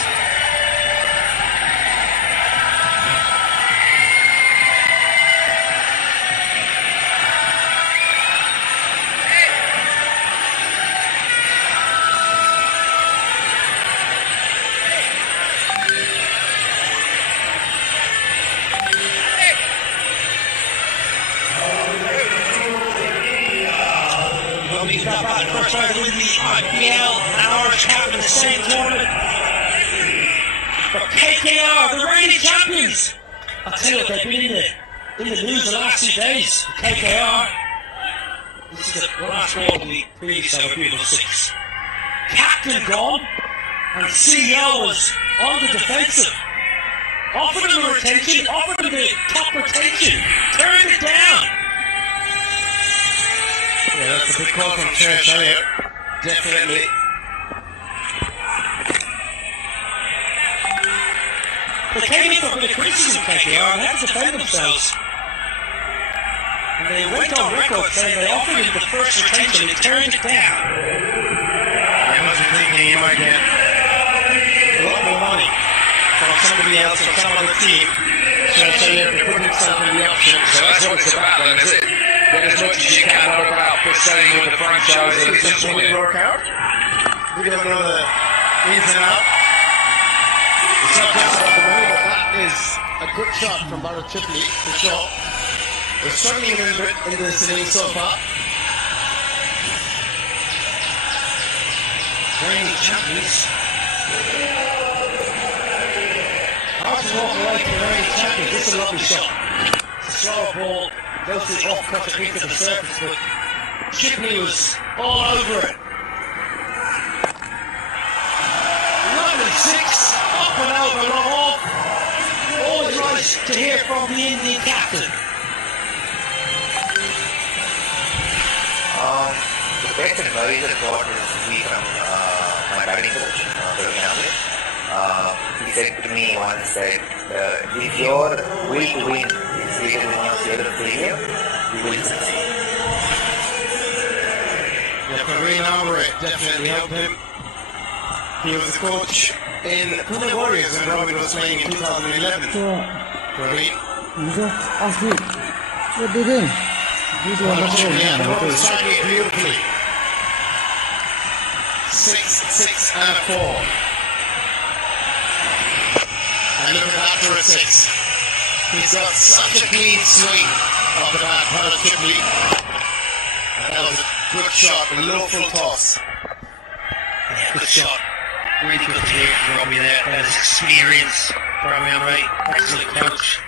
First round to win the IPL and Orange Cup in the same tournament. But KKR, the reigning champions. I tell you what, they've been in the news the last 2 days. KKR. This is the last one of the previous over 6. Captain gone, and CEO was on the defensive. Offered him a retention, offered him the top retention, turned it down. Yeah, that's a big call from Church Elliott. Definitely. They came in for a bit of criticism, KKR, and had to defend themselves. And they went on record saying they offered him the first retention and turned it down. They must be thinking he might get a lot more money from somebody else or some other team. Church Elliott put himself in the option. So that's what it's about then, is it? Get as much as you can out about staying with the franchise and It's just just going to work out. We don't know the ins and outs. It's not just about the money, but that is a good shot from Bharat Chipley, for sure. We're struggling a little bit in this inning so far. Reigning champions. Hard to walk away from the reigning champions. This is a lovely shot. It's a slower ball. Goes to the off-cut to the surface, but Chipley was all over it. Lovely 6, up and over, long off. Always nice to hear from the Indian captain. The best advice I got recently from my batting coach, he said to me once that if your will to win is greater than your fear of failure, you will succeed. referee number definitely helped him. He was the coach in Pune Warriors when Robin was playing in 2011. Praveen. अस्ति यो देखेँ Striking it beautifully. 6 and a 4. And look at that for a 6. He's got such a clean swing of the bat, Harold Shipley. And that was a good shot, a low full toss. Yeah, good shot. Really good to hear from Robbie there. That is experience. Brian Ray, excellent coach.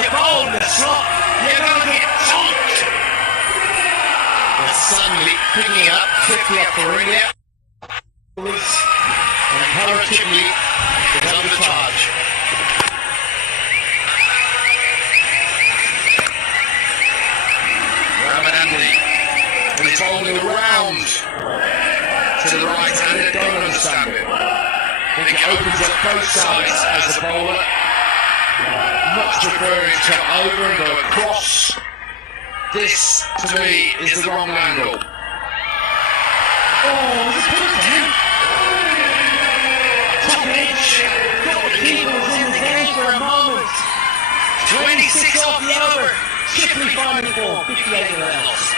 You're on the slot. You're going to get tonked. And suddenly picking up, quickly up for India. And Harold Shipley is under charge. Ramanandi is bowling around to the right hand. I don't understand it. I think it opens up both sides as a bowler. Much preferring to come over and go across. This, to me, is the wrong angle. Top edge. Got the keeper was in the game for a moment. 26 off the over. Shipley finding form. 58 else.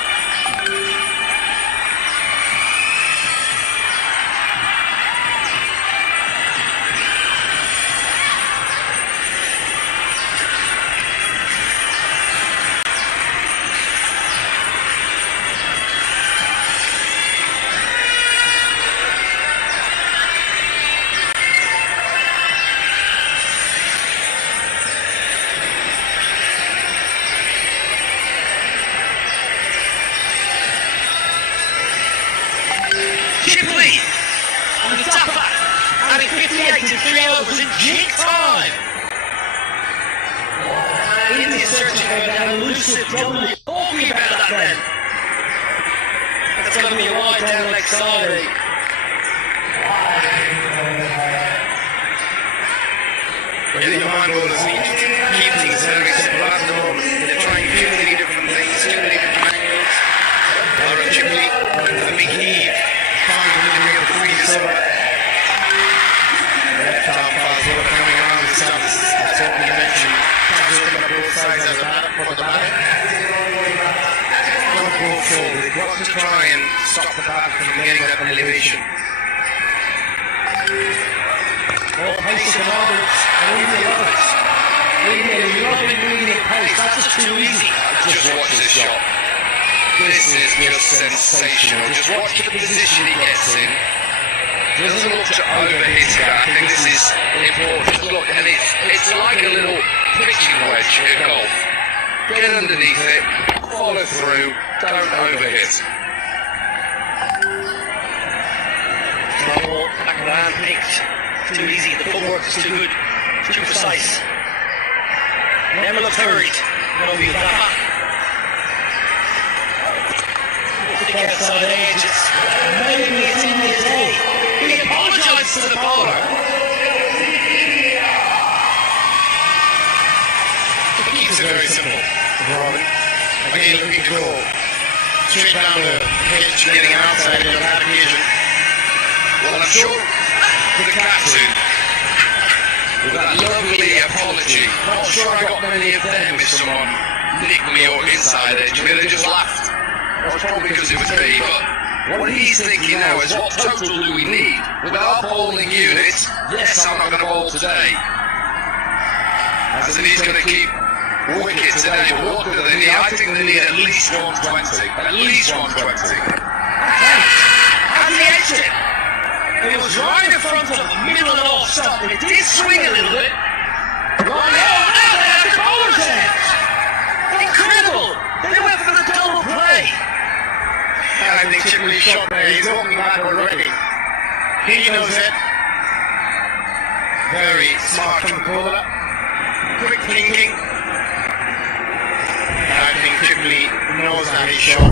Shipley on the top back, adding 58 in 3 overs in jig time. India searching for that elusive double. Talking about that then. That's going to be a wide down leg side. Your mind borders need to keep things very simple at the moment. They're trying too many different things, too many different angles. Harold Shipley with a big heave. Fine delivery of the free silver. Left arm fast ball coming around the subs. That's what we mentioned. Catches them on both sides as a batter for the batter. One ball forward. We've got to try and stop the batter from getting that elevation. More pace at the moment, and India love it. India loving moving at pace, that's just too easy. Just watch this shot. This is just sensational. Just watch the position he gets in. Doesn't look to overhit it. I think this is important. Just look, and it's like a little pitching wedge in golf. Get underneath it, follow through, don't overhit. Ball back of the hand picked. Too easy, the footwork is too good, too precise. Never looks hurried. Robbie with that back. Thick outside edge, maybe it's in his day. He apologises to the bowler. The keys are very simple, Robin. Again, looking to go straight down the pitch, getting outside on that occasion. Well, I'm sure with the captain, with that lovely apology, not sure I got many of them if someone nicked me or inside edge. I mean, they just laughed. That was probably because it was me, but what he's thinking now is, what total do we need? With our bowling unit, yes, I'm not going to bowl today. As in he's going to keep wicket today, but what do they need? I think they need at least 120. At least 120. And the exit! It was right in front of the middle and off stop. It did swing a little bit. Right, oh, now they had the bowler's hands! Incredible! They went for the double play. I think Shipley shot there. He's walking back already. He knows it. Very smart from the bowler. Quick thinking. I think Shipley knows that he shot.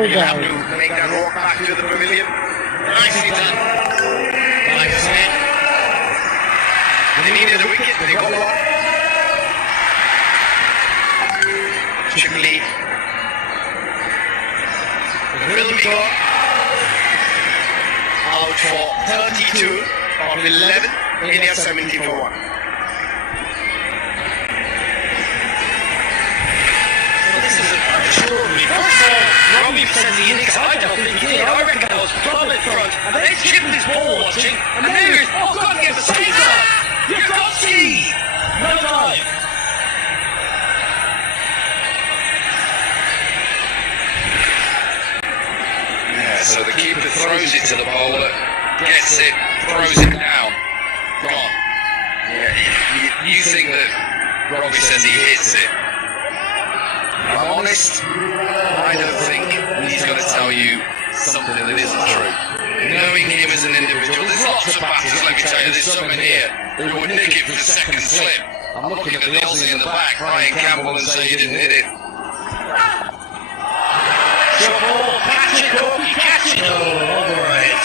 He'll have to make that walk back to the pavilion. Nicely done. Nice hit. They needed a wicket, they got one. Shipley gone. Out for 32 of 11. India 17 for 1. This is extraordinary. First of all, Robbie says the innings. I don't think he did. I reckon that was club in front, and then chipping his ball watching, and then here's, oh God, he has a save on. You've got see. No dive. Yeah, so the keeper throws it to the bowler, gets it, throws it down. Gone. Yeah, you think that Robbie says he hits it. I'm honest, I don't think he's going to tell you something that isn't true. Knowing him as an individual, there's lots of batters, let me tell you, there's someone here who would nick it for the second slip. I'm looking at the Aussie in the back, Ryan Campbell, and say you didn't hit it. Short ball, catch it, Corky, catch it. Oh, over it.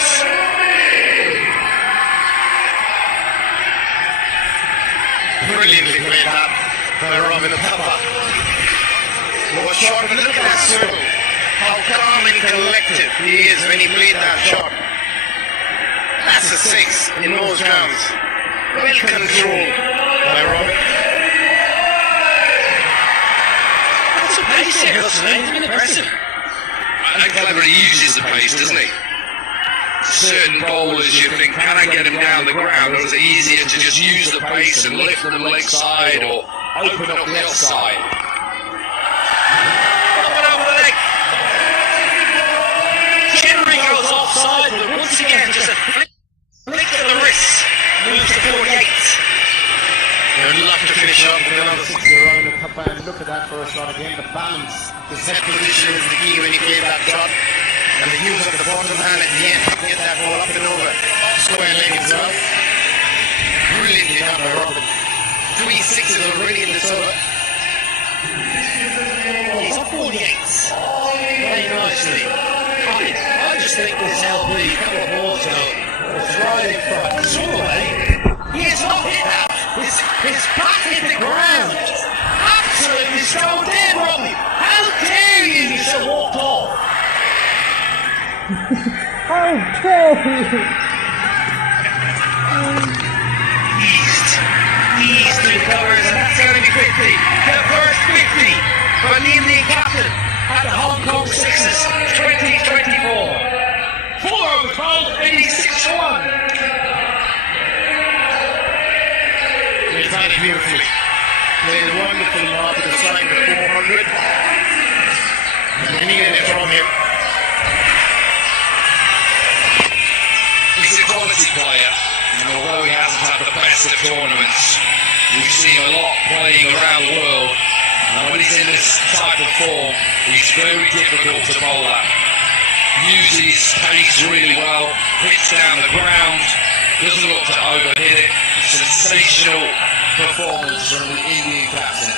Brilliantly played that by Robin Papa. What shot, and look at that circle. How calm and collected he is when he played that shot. That's a 6 in those grounds. Well controlled by Robin. That's a pace here, Hudson. It's been impressive. And clever he uses the pace, doesn't he? Certain bowlers you think, can I get him down the ground, or is it easier to just use the pace and lift them leg side or open up the outside? Henry goes offside, but once again, just a flick of the wrist, moves to 48. They're lucky to finish up with another 6. And look at that first shot again, the balance. His head position is the key when he played that shot. And the use of the bottom hand at the end to get that ball up and over. Square leg as well. Brilliantly done by Robin. 3 6s already in the solar. He's up 48. Very nicely. I just think this LP, a couple of balls ago, was right in front. Swung away. He has not hit that. His back hit the ground. Absolutely so dead, Robbie. How dare you? You should have walked off. How dare you? Eased to the covers, and that's going to be 50. The first 50 for the Indian captain at the Hong Kong Sixers 2024. 4 over 12, 86-1. They played it beautifully. Played wonderfully now to the side of 400. And he get it from him. He's a quality player. And although he hasn't had the best of tournaments, we've seen a lot playing around the world. And when he's in this type of form, he's very difficult to bowl at. Uses pace really well, hits down the ground, doesn't look to overhit it. Sensational performance from the Indian captain.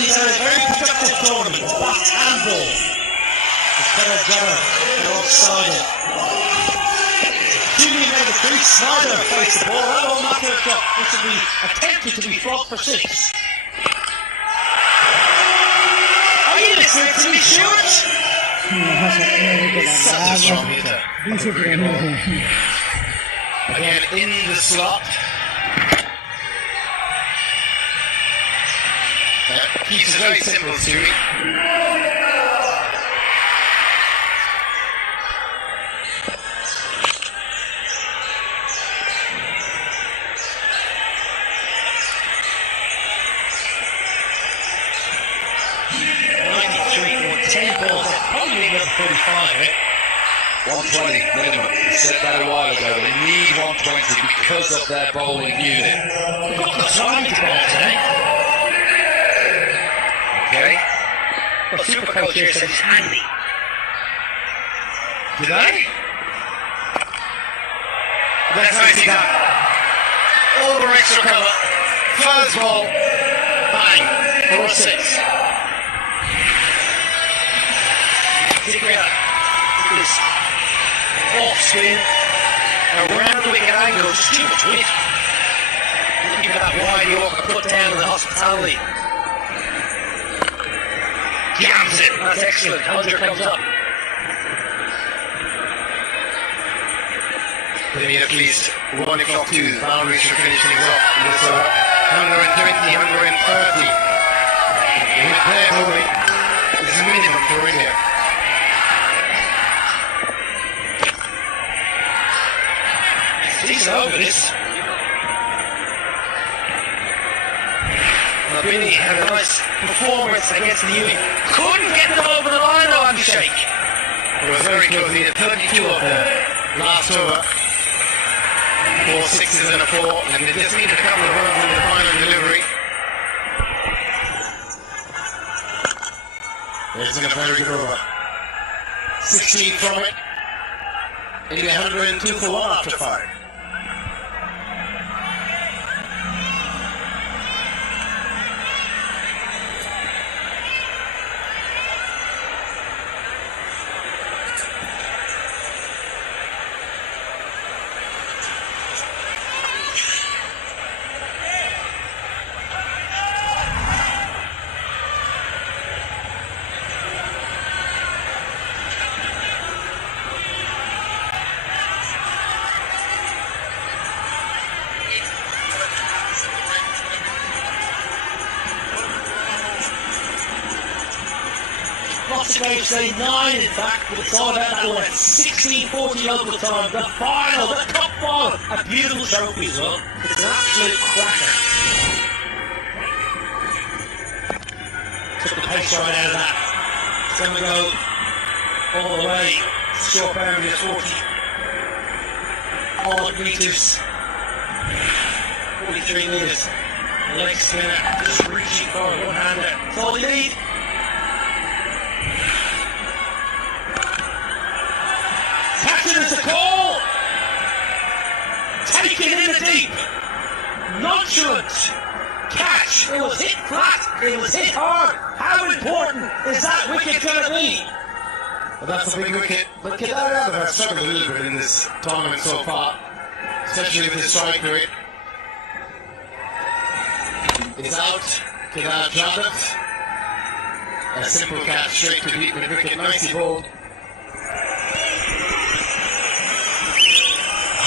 He's had a very productive tournament, bat and ball. Instead of Jabba and offside. Jimmy made a crease, Snyder faced the ball. That won't matter if this will be attempted to be flogged for 6. Are you listening to me, Stuart? Such a strong hitter. Again, in the slot. Keeps it very simple to me. Probably another 35, eh? 120 minimum. We said that a while ago. They need 120 because of their bowling unit. We've got the time to bowl today. Okay? Well, Supercoach here says he's handy. Did I? That's nicely done. Over extra cover. Fuzz ball. Bang. 4-6. Look at this. off spin, around the wicket angle, just too much width. Looking for that wide Yorker put down to the hospitality. Jams it, that's excellent. Hunter comes up. They need at least 1 o'clock to the boundaries for finishing things off. This 120, 130. With their bowling, it's minimum for India. Decent over this. Billy had a nice performance against the Uni. Couldn't get them over the line though, Abhishek. It was very close. He had 32 of them last over. 4 sixes and a 4, and they just need a couple of runs in the final delivery. There's been a very good over. 16 from it. India 102 for 1 after 5. Lots of games say 9 in fact, but it's all about that one. 16:40 local time, the final, the cup final. A beautiful trophy as well. It's an absolute cracker. Took the pace right out of that. It's going to go all the way. Short boundary of 40 odd metres. 43 metres. The leg spinner just reaching for one hander. That's all you need. Catching is a call. Taken in the deep. Nonchalant catch. It was hit flat. It was hit hard. How important is that wicket going to be? Well, that's a big wicket. But Kedar have struggled a little bit in this tournament so far, especially with his strike rate. It's out. Kedar Jadhav. A simple catch straight to deep mid wicket. Nicely bowled.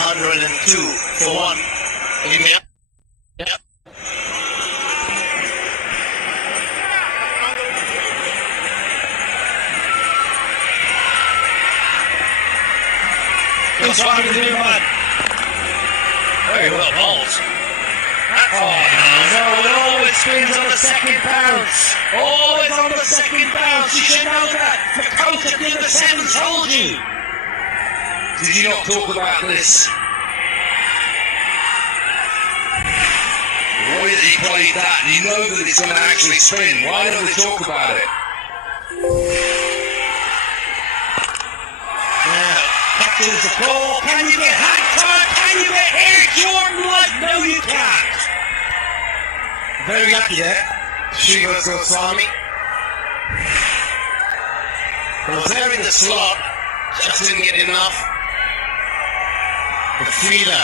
102 for 1. India. Yep. Good try to do, man. Very well bowled. Oh, no, it always spins on the second bounce. Always on the second bounce. You should know that. The coach at number 7 told you. Did you not talk about this? The way that he played that, and you know that it's going to actually spin. Why don't we talk about it? Now, captain's a call. Can you get hang time? Can you get Air Jordan like? No, you can't. Very lucky there. Srivas Goswami. Was there in the slot. Just didn't get enough. The feeder.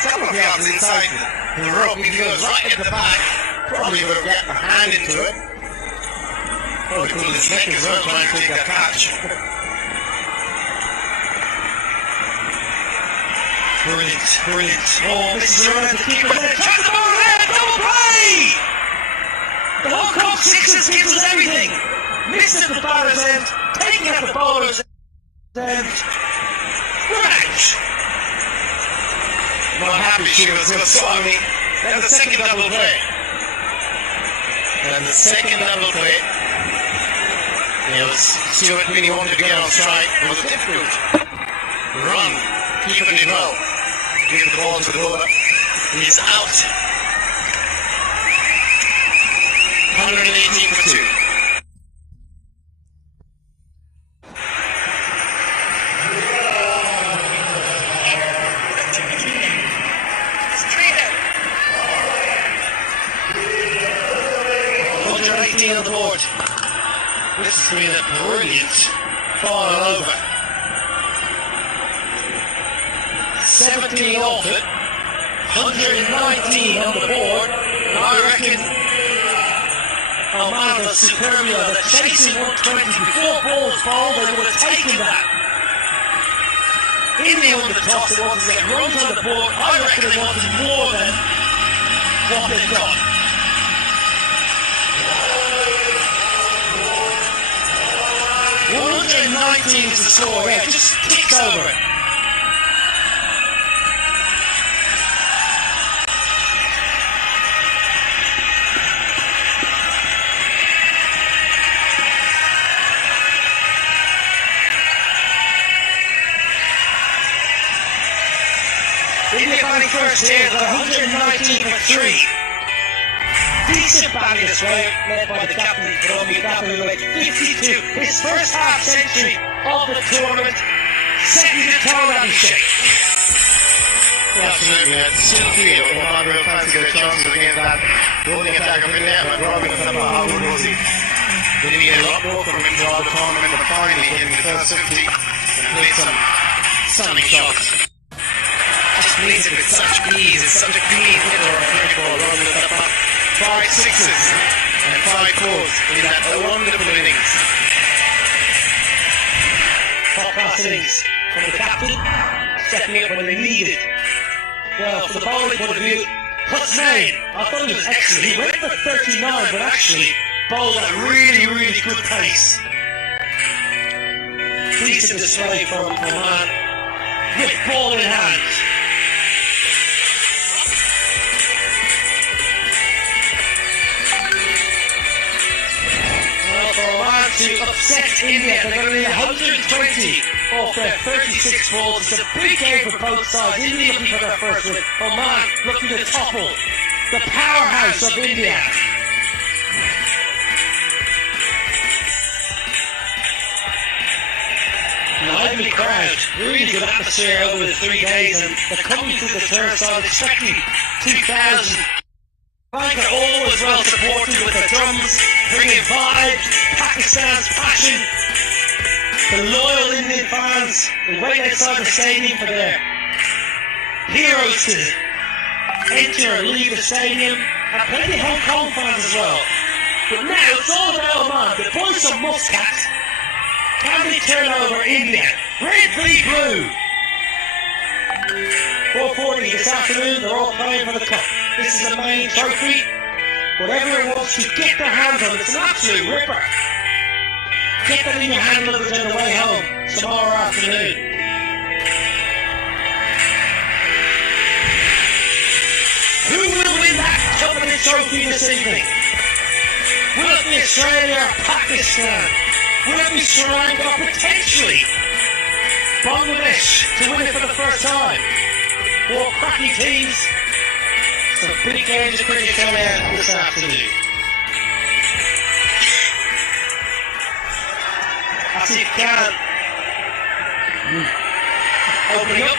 Several yards inside the rope. If he was right at the back, probably would have gotten a hand into it. Probably pulled his neck as well trying to take that catch. Brilliant, brilliant. Oh, this is around the keeper there. Chuck the ball ahead, double play! The Hong Kong Sixers gives us everything. Missed at the batter's end, taking at the bowler's end. We're out. Not happy she was Goswami. Then the second double play. And the second double play. It was Stuart Meany wanted to get on strike. It was difficult. Run. Keeping it well. Give the ball to the bowler. He's out. 118 for 2. On the board. This has been a brilliant fall over. 17 off it, 119 on the board, and I reckon Oman are superbly on the chasing 120 before balls fall, they would have taken that. India won the toss, they wanted to get runs on the board. I reckon they wanted more than what they've got. $119 is the score, yeah, just ticks over it. India batting first here, got 119 for 3. Decent batting this way, led by the captain, Robbie Captain, who made 52. His first half century of the tournament, second to Tony Abhishek. Absolutely, it's silky. Oman will fancy their chances against that bowling attack of India, but Robin how good was he? They need a lot more from him throughout the tournament, but finally getting the first 50 and played some stunning shots. Plays it with such ease, it's such a clean hitter on a free ball, rather than the 5 sixes and 5 fours in that wonderful innings. Top class innings from the captain, stepping up when they needed. Well, from the bowling point of view, Hussain, I thought he was excellent. He went for 39, but actually bowled at really, really good pace. Decent display from Oman, with ball in hand. To upset India, they're going to need 120 off their 36 balls. It's a big game for both sides. India looking for their first win. Oman looking to topple the powerhouse of India. Lively crowd, really good atmosphere over the 3 days, and they're coming through the turf side, expecting 2,000. Lanka always well supported with the drums, bringing vibes, Pakistan's passion. The loyal Indian fans who wait outside the stadium for their heroes to enter and leave the stadium, and plenty of Hong Kong fans as well. But now it's all about Oman. The boys of Muscat. Can they turn over India? Red v blue. 4:40 this afternoon, they're all playing for the cup. This is the main trophy. Whatever it wants to get their hands on, it's an absolute ripper. Get that in your hand a little bit on the way home tomorrow afternoon. Who will win that coveted trophy this evening? Will it be Australia or Pakistan? Will it be Sri Lanka or potentially Bangladesh to win it for the first time? Four cracking teams. Some big games of cricket coming out this afternoon. Asif Khan opening up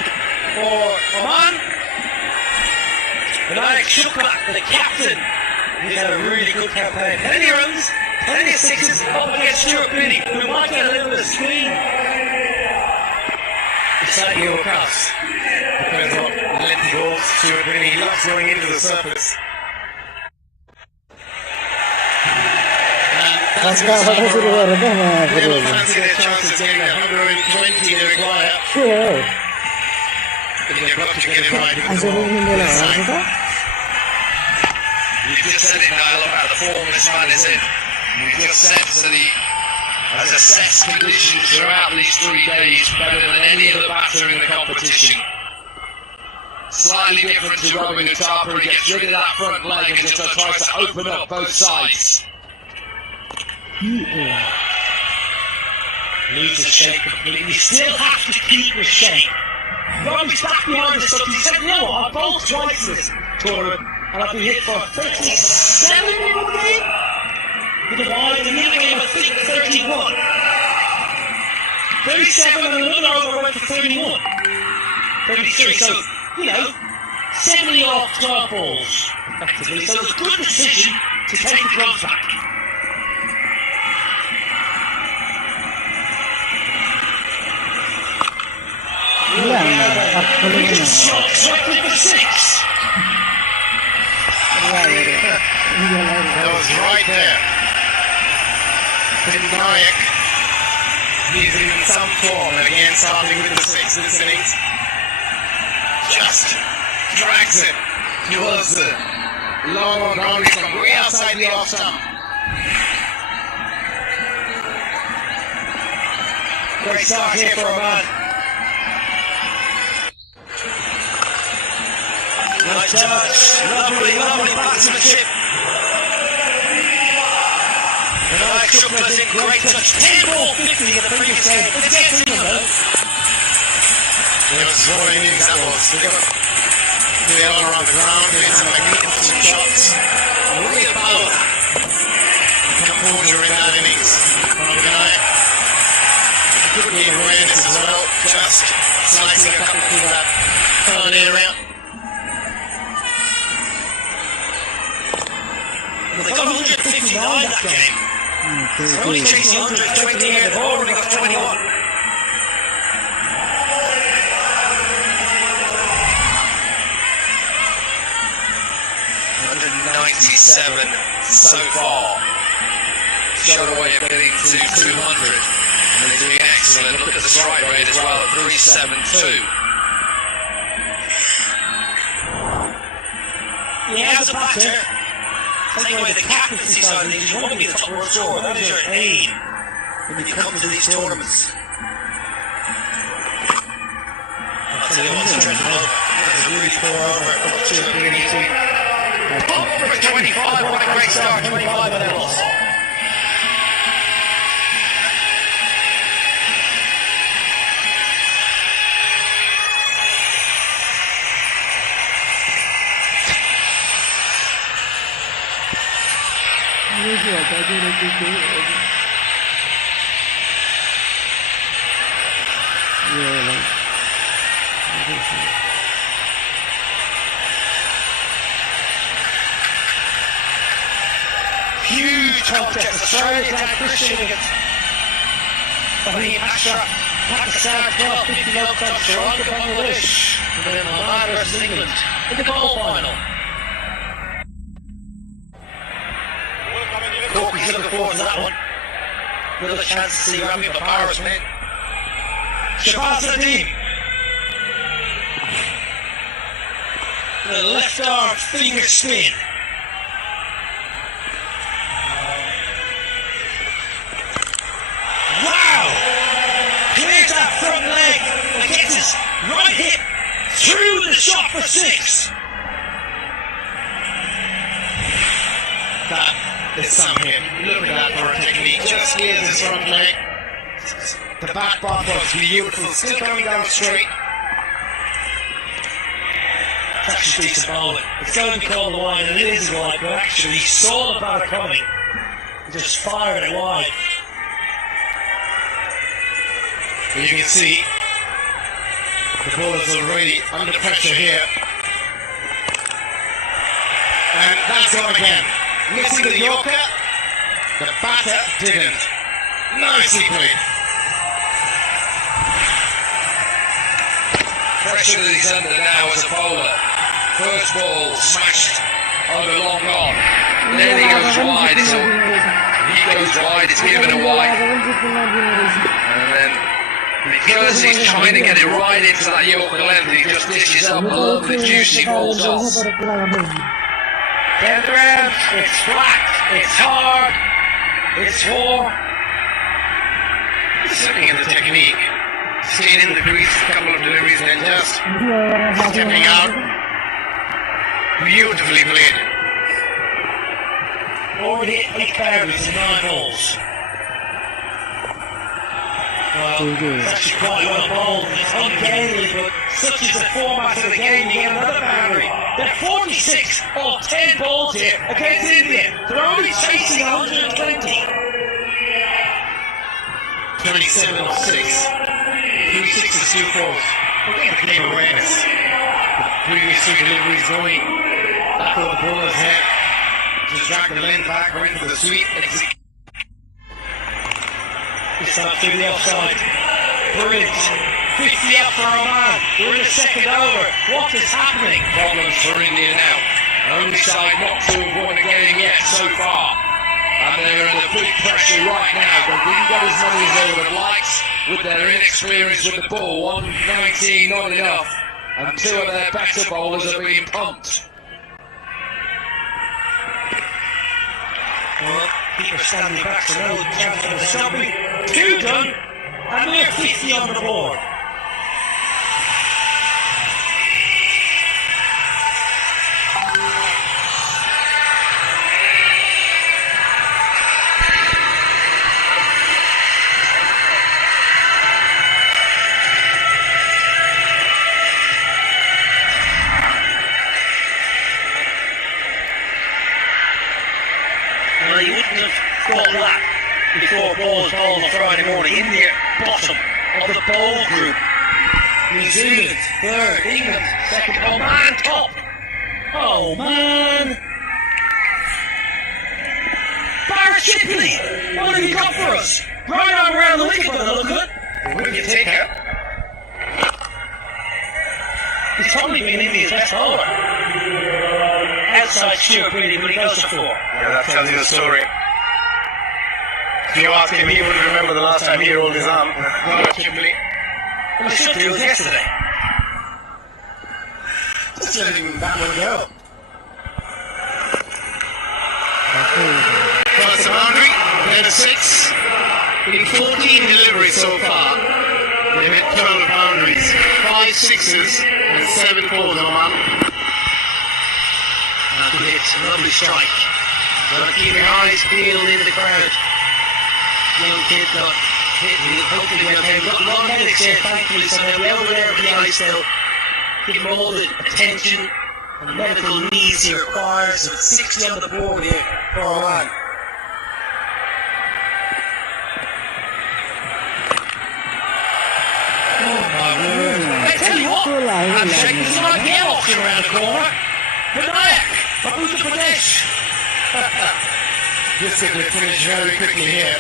for Oman. Vinayak Shukla, the captain, he's had a really good campaign. Plenty of runs, plenty of sixes up against Stuart Binney, who might get a little bit of speed. Slightly across. Depends on lengthy balls. Stuart Binney loves going into the surface. That's got what I should have done. They will fancy their chances getting 120 they require. Sure. They've got to get it right. You just said it, Niall, about the form this man is in. You just said that he has assessed conditions throughout these 3 days better than any other batter in the competition. Slightly different to Robin Utapa, he gets rid of that front leg and just tries to open up both sides. Needs to shake completely. You still have to keep your shape. Robbie's back behind the stuff. He said, you know what, I've bowled twice this tournament and I've been hit for 37 in the game. With a wide, and the other game I think 31. 37 and another over went for 31. 33, so, you know, 70 off 12 balls, effectively. So it was a good decision to take the gloves back. for six. That was right there. Nayak, he's in some form, and again starting with the six this innings. Just drags it towards the long on boundary from way outside the off stump. Great start here for a man. Nice touch. Lovely batsmanship. Vinayak Shukla's in great touch. 10 ball 50 in the previous game. It's against England though. It was what innings that was. They got the other around the ground, doing some magnificent shots. Real power. Come forward during that innings. Vinayak. Good game awareness as well. Just slicing a couple through that third area. They got 159 that game. They're only chasing 120 here. They've already got 21. 197 so far. Showed away a getting to 200. And they're doing excellent. Look at the strike rate as well at 372. Yeah, as a batter, take away the captaincy side of things, you want to be the top world scorer. That is your aim when you come to these tournaments. I'll tell you what, it's Trent Lowe. That's a really poor over. Over 25, what a great start. 25 and a loss. Huge contest. Australia down Christian against Fahim Ashraf. Pakistan 12, 50 no from Sri Lanka, Bangladesh. And then Oman versus England in the goal final. Corky's looking forward to that one. Another chance to see Rami Babara's men. Shabazz Nadeem. The left arm finger spin. Wow! Clears that front leg and gets his right hip through the shot for six. That is some hit. Look at that for a technique. Just clears his front leg. The back bump was beautiful. Still coming down straight. It's actually decent bowling. It's going to be called wide, and it is wide, but actually he saw the batter coming and just fired it wide. You can see the ball is already under pressure here. And that's gone again. Missing the Yorker. The batter didn't. Nicely played. Pressure that he's under now as a bowler. First ball smashed over long on. Then he goes wide. He goes wide. It's given away. And then because he's trying to get it right into that Yorker length, he just dishes up all the juicy balls off. Dead round, it's flat, it's hard, it's four. Just looking at the technique. Staying in the crease, a couple of deliveries, and then just stepping out. Beautifully played. Already 8 boundaries in 9 balls. Well, it's actually quite well bowled, and it's ungainly, but such is the format of the game, you get another boundary. They're 46 of 10 balls here against India. They're only chasing 120. 27 of 6. 2 sixes, 2 fours. We're getting game awareness. The previous 2 deliveries going back over the bowler's head. Just drag the length back, right for the sweep. It's up through the offside. Brilliant 50 up for Oman. We're in the second over. What is happening? Problems for India now. Only side not to have won a game yet so far. And they're under big pressure right now. They didn't get as many as they would have liked with their inexperience with the ball. 119 not enough. And two of their better bowlers are being pumped. Well, keeper standing back, so no chance for the stopping. 2 done, and they're 50 on the board. Well, you wouldn't have thought that before ball was bowled on Friday morning. India, bottom of the bowl group. New Zealand, third. England, second. Oman, top. Oh, man. Barrett Shipley, what have you got for us? Right on around the wicket by the look of it. The wicket taker. He's probably been India's best bowler. Outside Stuart Brady, but he goes to 4. Yeah, that tells you the story. If you ask him, he wouldn't remember the last time he rolled his arm. Well, Shipley. Well, it should do, it was yesterday. Just letting that one go. First boundary, then a 6. In 14 deliveries so far, they've hit 12 boundaries, 5 sixes and 7 fours on one. Good hit, lovely strike. Well, keeping eyes peeled in the crowd. Young kid got hit, hopefully went home. Got a lot of medics here, thankfully, so they'll be over there at the ice. They'll give him all the attention and medical needs he requires. And 60 on the board here for Oman. Oh my word. I tell you what, I'm shaking some like hair walking around the corner. Vinayak, of Uttar Pradesh. This is going to finish very quickly here.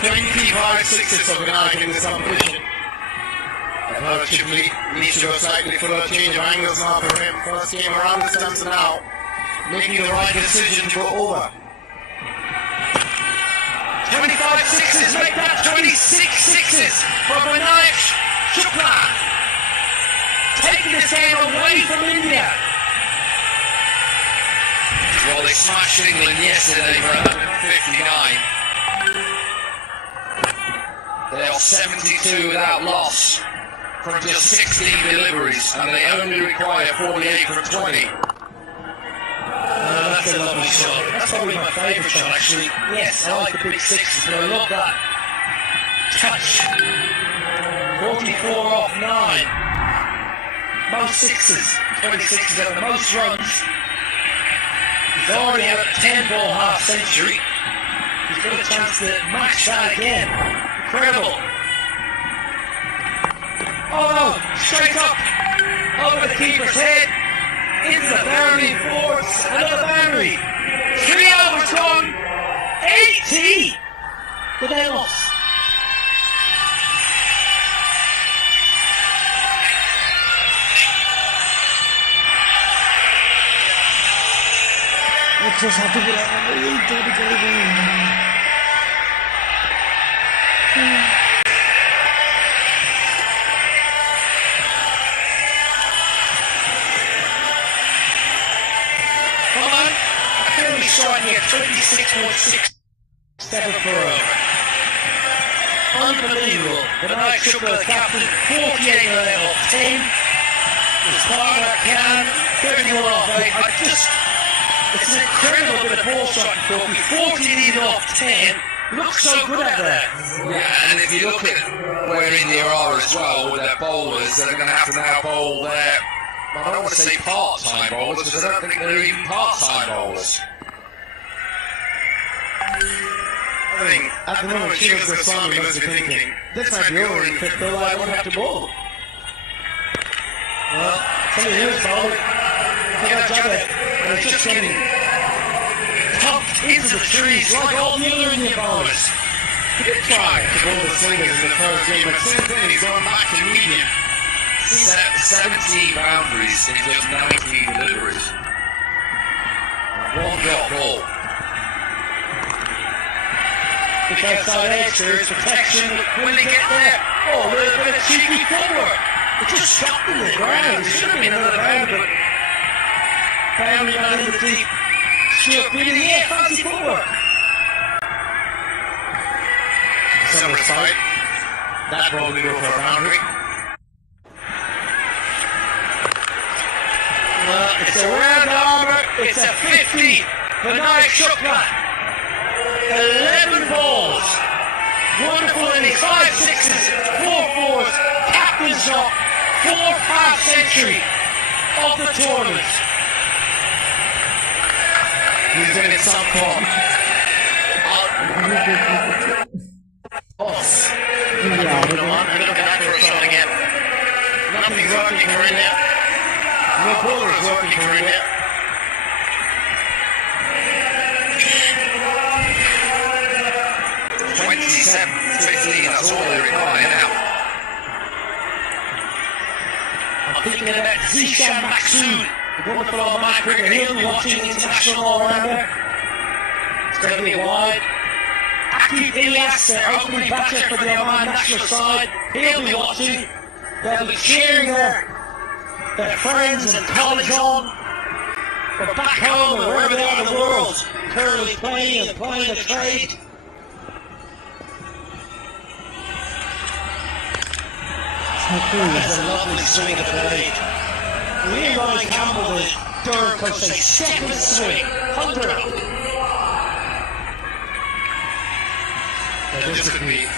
25 sixes for Vinayak in this competition. Well, Shipley needs to go slightly for a change of angles now for him. First game around the stumps now, making the right decision to go over. 25 sixes, make that 26 sixes for Vinayak Shukla. Taking this game away from India. Well, they smashed England yesterday for 159. They are 72 without loss from just 16 deliveries, and they only require 48 from 20. That's a lovely shot. That's probably my favourite shot, actually. Yes, I like the big sixes, but I love that touch. 44 off 9. Most sixes, 26 are the most runs. He's already had a 10-ball half century. He's got a chance to match that again. Incredible. Oh no, straight up, over the keeper's head, into the boundary, forwards, another boundary. 3 overs gone, 80. But they lost. Come on, fairly short here, 26.67 per over. Unbelievable. Vinayak Shukla, the captain, 48 off 10. As far as I can, 31 off 8. It's an incredible bit of ball shot for me. 14 off 10. Looks so good at that. Yeah, and if you look at where India are as well with their bowlers, they're going to have to now bowl their, I don't want to say part-time bowlers, because I don't think they're even part-time bowlers. I think at the moment, Shiva's Goswami must be thinking, this might be over in 5th, though I won't have to bowl. Well, tell you who's bowling. They got Javed, and it's just getting pumped into the trees like all the other Indian bowlers. He did try to pull the singers in the first game, but since then he's gone back to medium. 17 boundaries in just 19 deliveries. One drop ball. Kick outside edge, there's protection. Will he get there? Oh, a little bit of cheeky footwork. It just stopped in the ground. It should have been another boundary, but boundary got in the deep. Stuart Beattie, yeah, fancy footwork. Summer side. That ball will go for a boundary. It's a round armour. It's a 50. Vinayak Shukla. 11 balls. Wonderful innings. 5 sixes, 4 fours. Captain shot. 4th half century of the tournament. He's been in some form. Moving on. We're looking back for a shot again. Nothing's working for India. No bowler is working for India. That's all they require now. I'm thinking about Zishan Maksood, the wonderful old man cricketer. He'll be watching international all-rounder. It's going to be wide. Akif Ilyas, their opening batter for the Oman national side. He'll be watching. They'll be cheering their friends and colleagues on from back home and wherever they are in the world, currently playing and playing the trade. That's a lovely swing of the blade. Liam Ryan Campbell, the Durham coach, say second swing, 100 up. This could be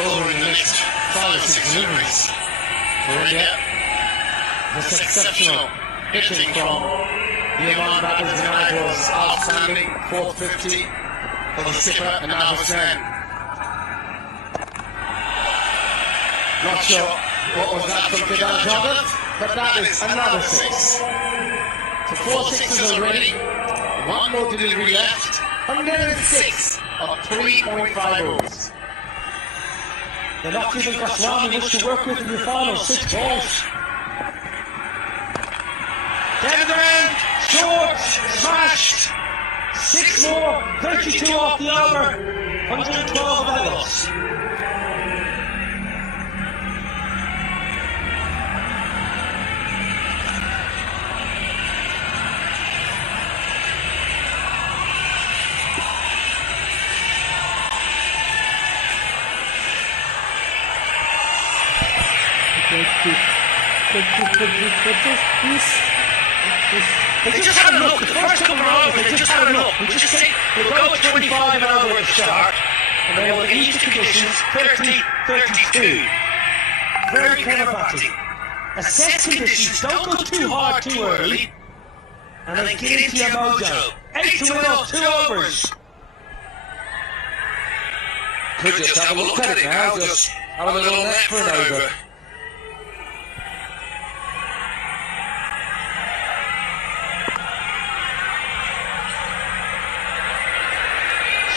over in the next 5 or 6 deliveries for India. This exceptional hitting from the Oman batters tonight was outstanding. 450 for the skipper, and now it's 10. Not sure what was that from Kedan Jogger, but that is another 6. So 4 sixes already, 1 more delivery left, 106 of 3.5 overs. They're not giving Goswami much to work with in the final 6 balls. Down the ground, short, smashed. 6 more, 32 off the over, 112 of the loss. They just had a look. The first couple of overs, they just had a look. We just say we'll go at 25 and over at the start, and then we'll get used to conditions. 30, 32. Very clever batting. Assess conditions. Don't go too hard too early, and then get into your mojo. 8 to win off 2 overs. Could just have a look at it now. Just have a little net for an over.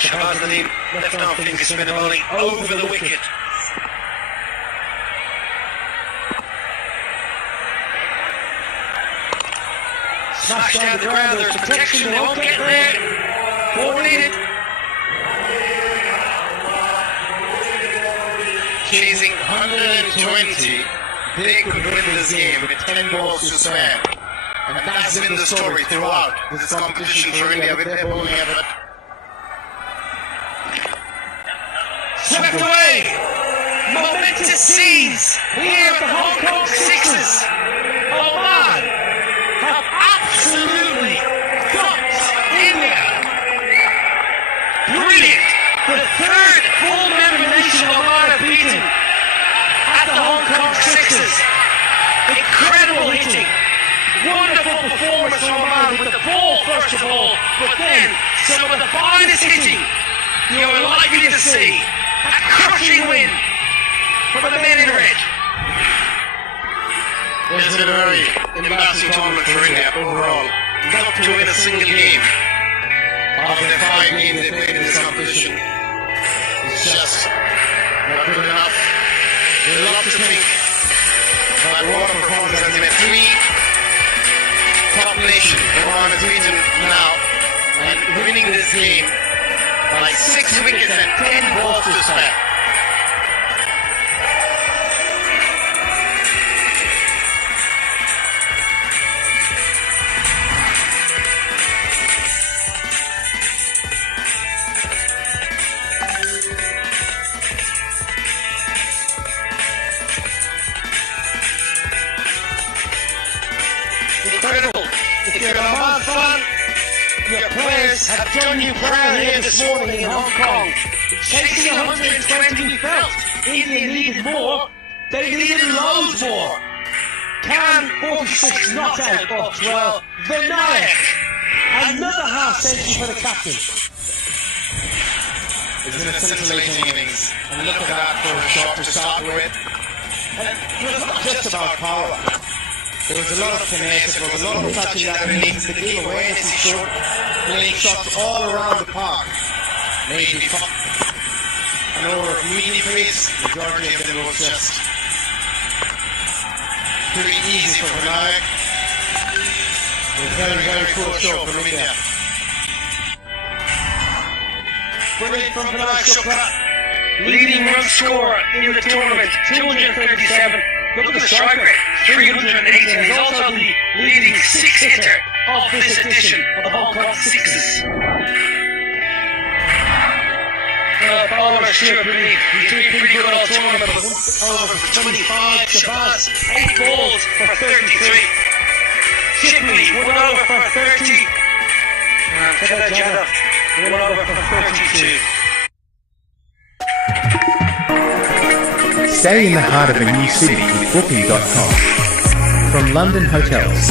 Shabazz Nadeem, left arm finger spinner bowling over the wicket. Smash down the ground, there's protection, they won't get there. 4 needed. Chasing 120, they could win this game with 10 balls to spare. And that's been the story throughout this competition for India with their bowling effort. Swept away! Momentous scenes here at the Hong Kong Sixers. Oman have absolutely got India. Brilliant! The 3rd full member nation Oman have beaten at the Hong Kong Sixers. Incredible hitting. Wonderful performance from Oman with the ball first of all, but then some of the finest hitting you're likely to see. A crushing win for the men in red. It's been a very embarrassing tournament for India overall. Not to win a single game of the 5 games they played in this competition. is just not good enough. There's a lot to think about what performance has been. Three top nation around the region now, and winning this game by 6 wickets and 10 balls to spare. Incredible. If you're a man fan, your players have done you proud here this morning in Hong Kong. Chasing 120 we felt. India needed more. They needed loads more. Can 46 not out of 12. Vinayak. Another half century for the captain. It's been a scintillating innings. And look at that for a shot to start with. And it was not just about power. There was a lot of finesse, there was a lot of touching that innings, the game awareness is short, playing shots all around the park. Maybe an over of medium pace, majority of them was just pretty easy for Vinayak. A very, very poor show from India. Brilliant from Vinayak Chopra, leading run scorer in the tournament, 237. Look at the strike rate, 318. He's also the leading six hitter of this edition of the Hong Kong Sixes. Bowler Stuart Believe, he's doing pretty good all tournament, over 25. Shabazz, 8 balls for 33. Shipley, 1 over for 30. And Kedar Jadhav, 1 over for 32. Stay in the heart of a new city with Booking.com. From London hotels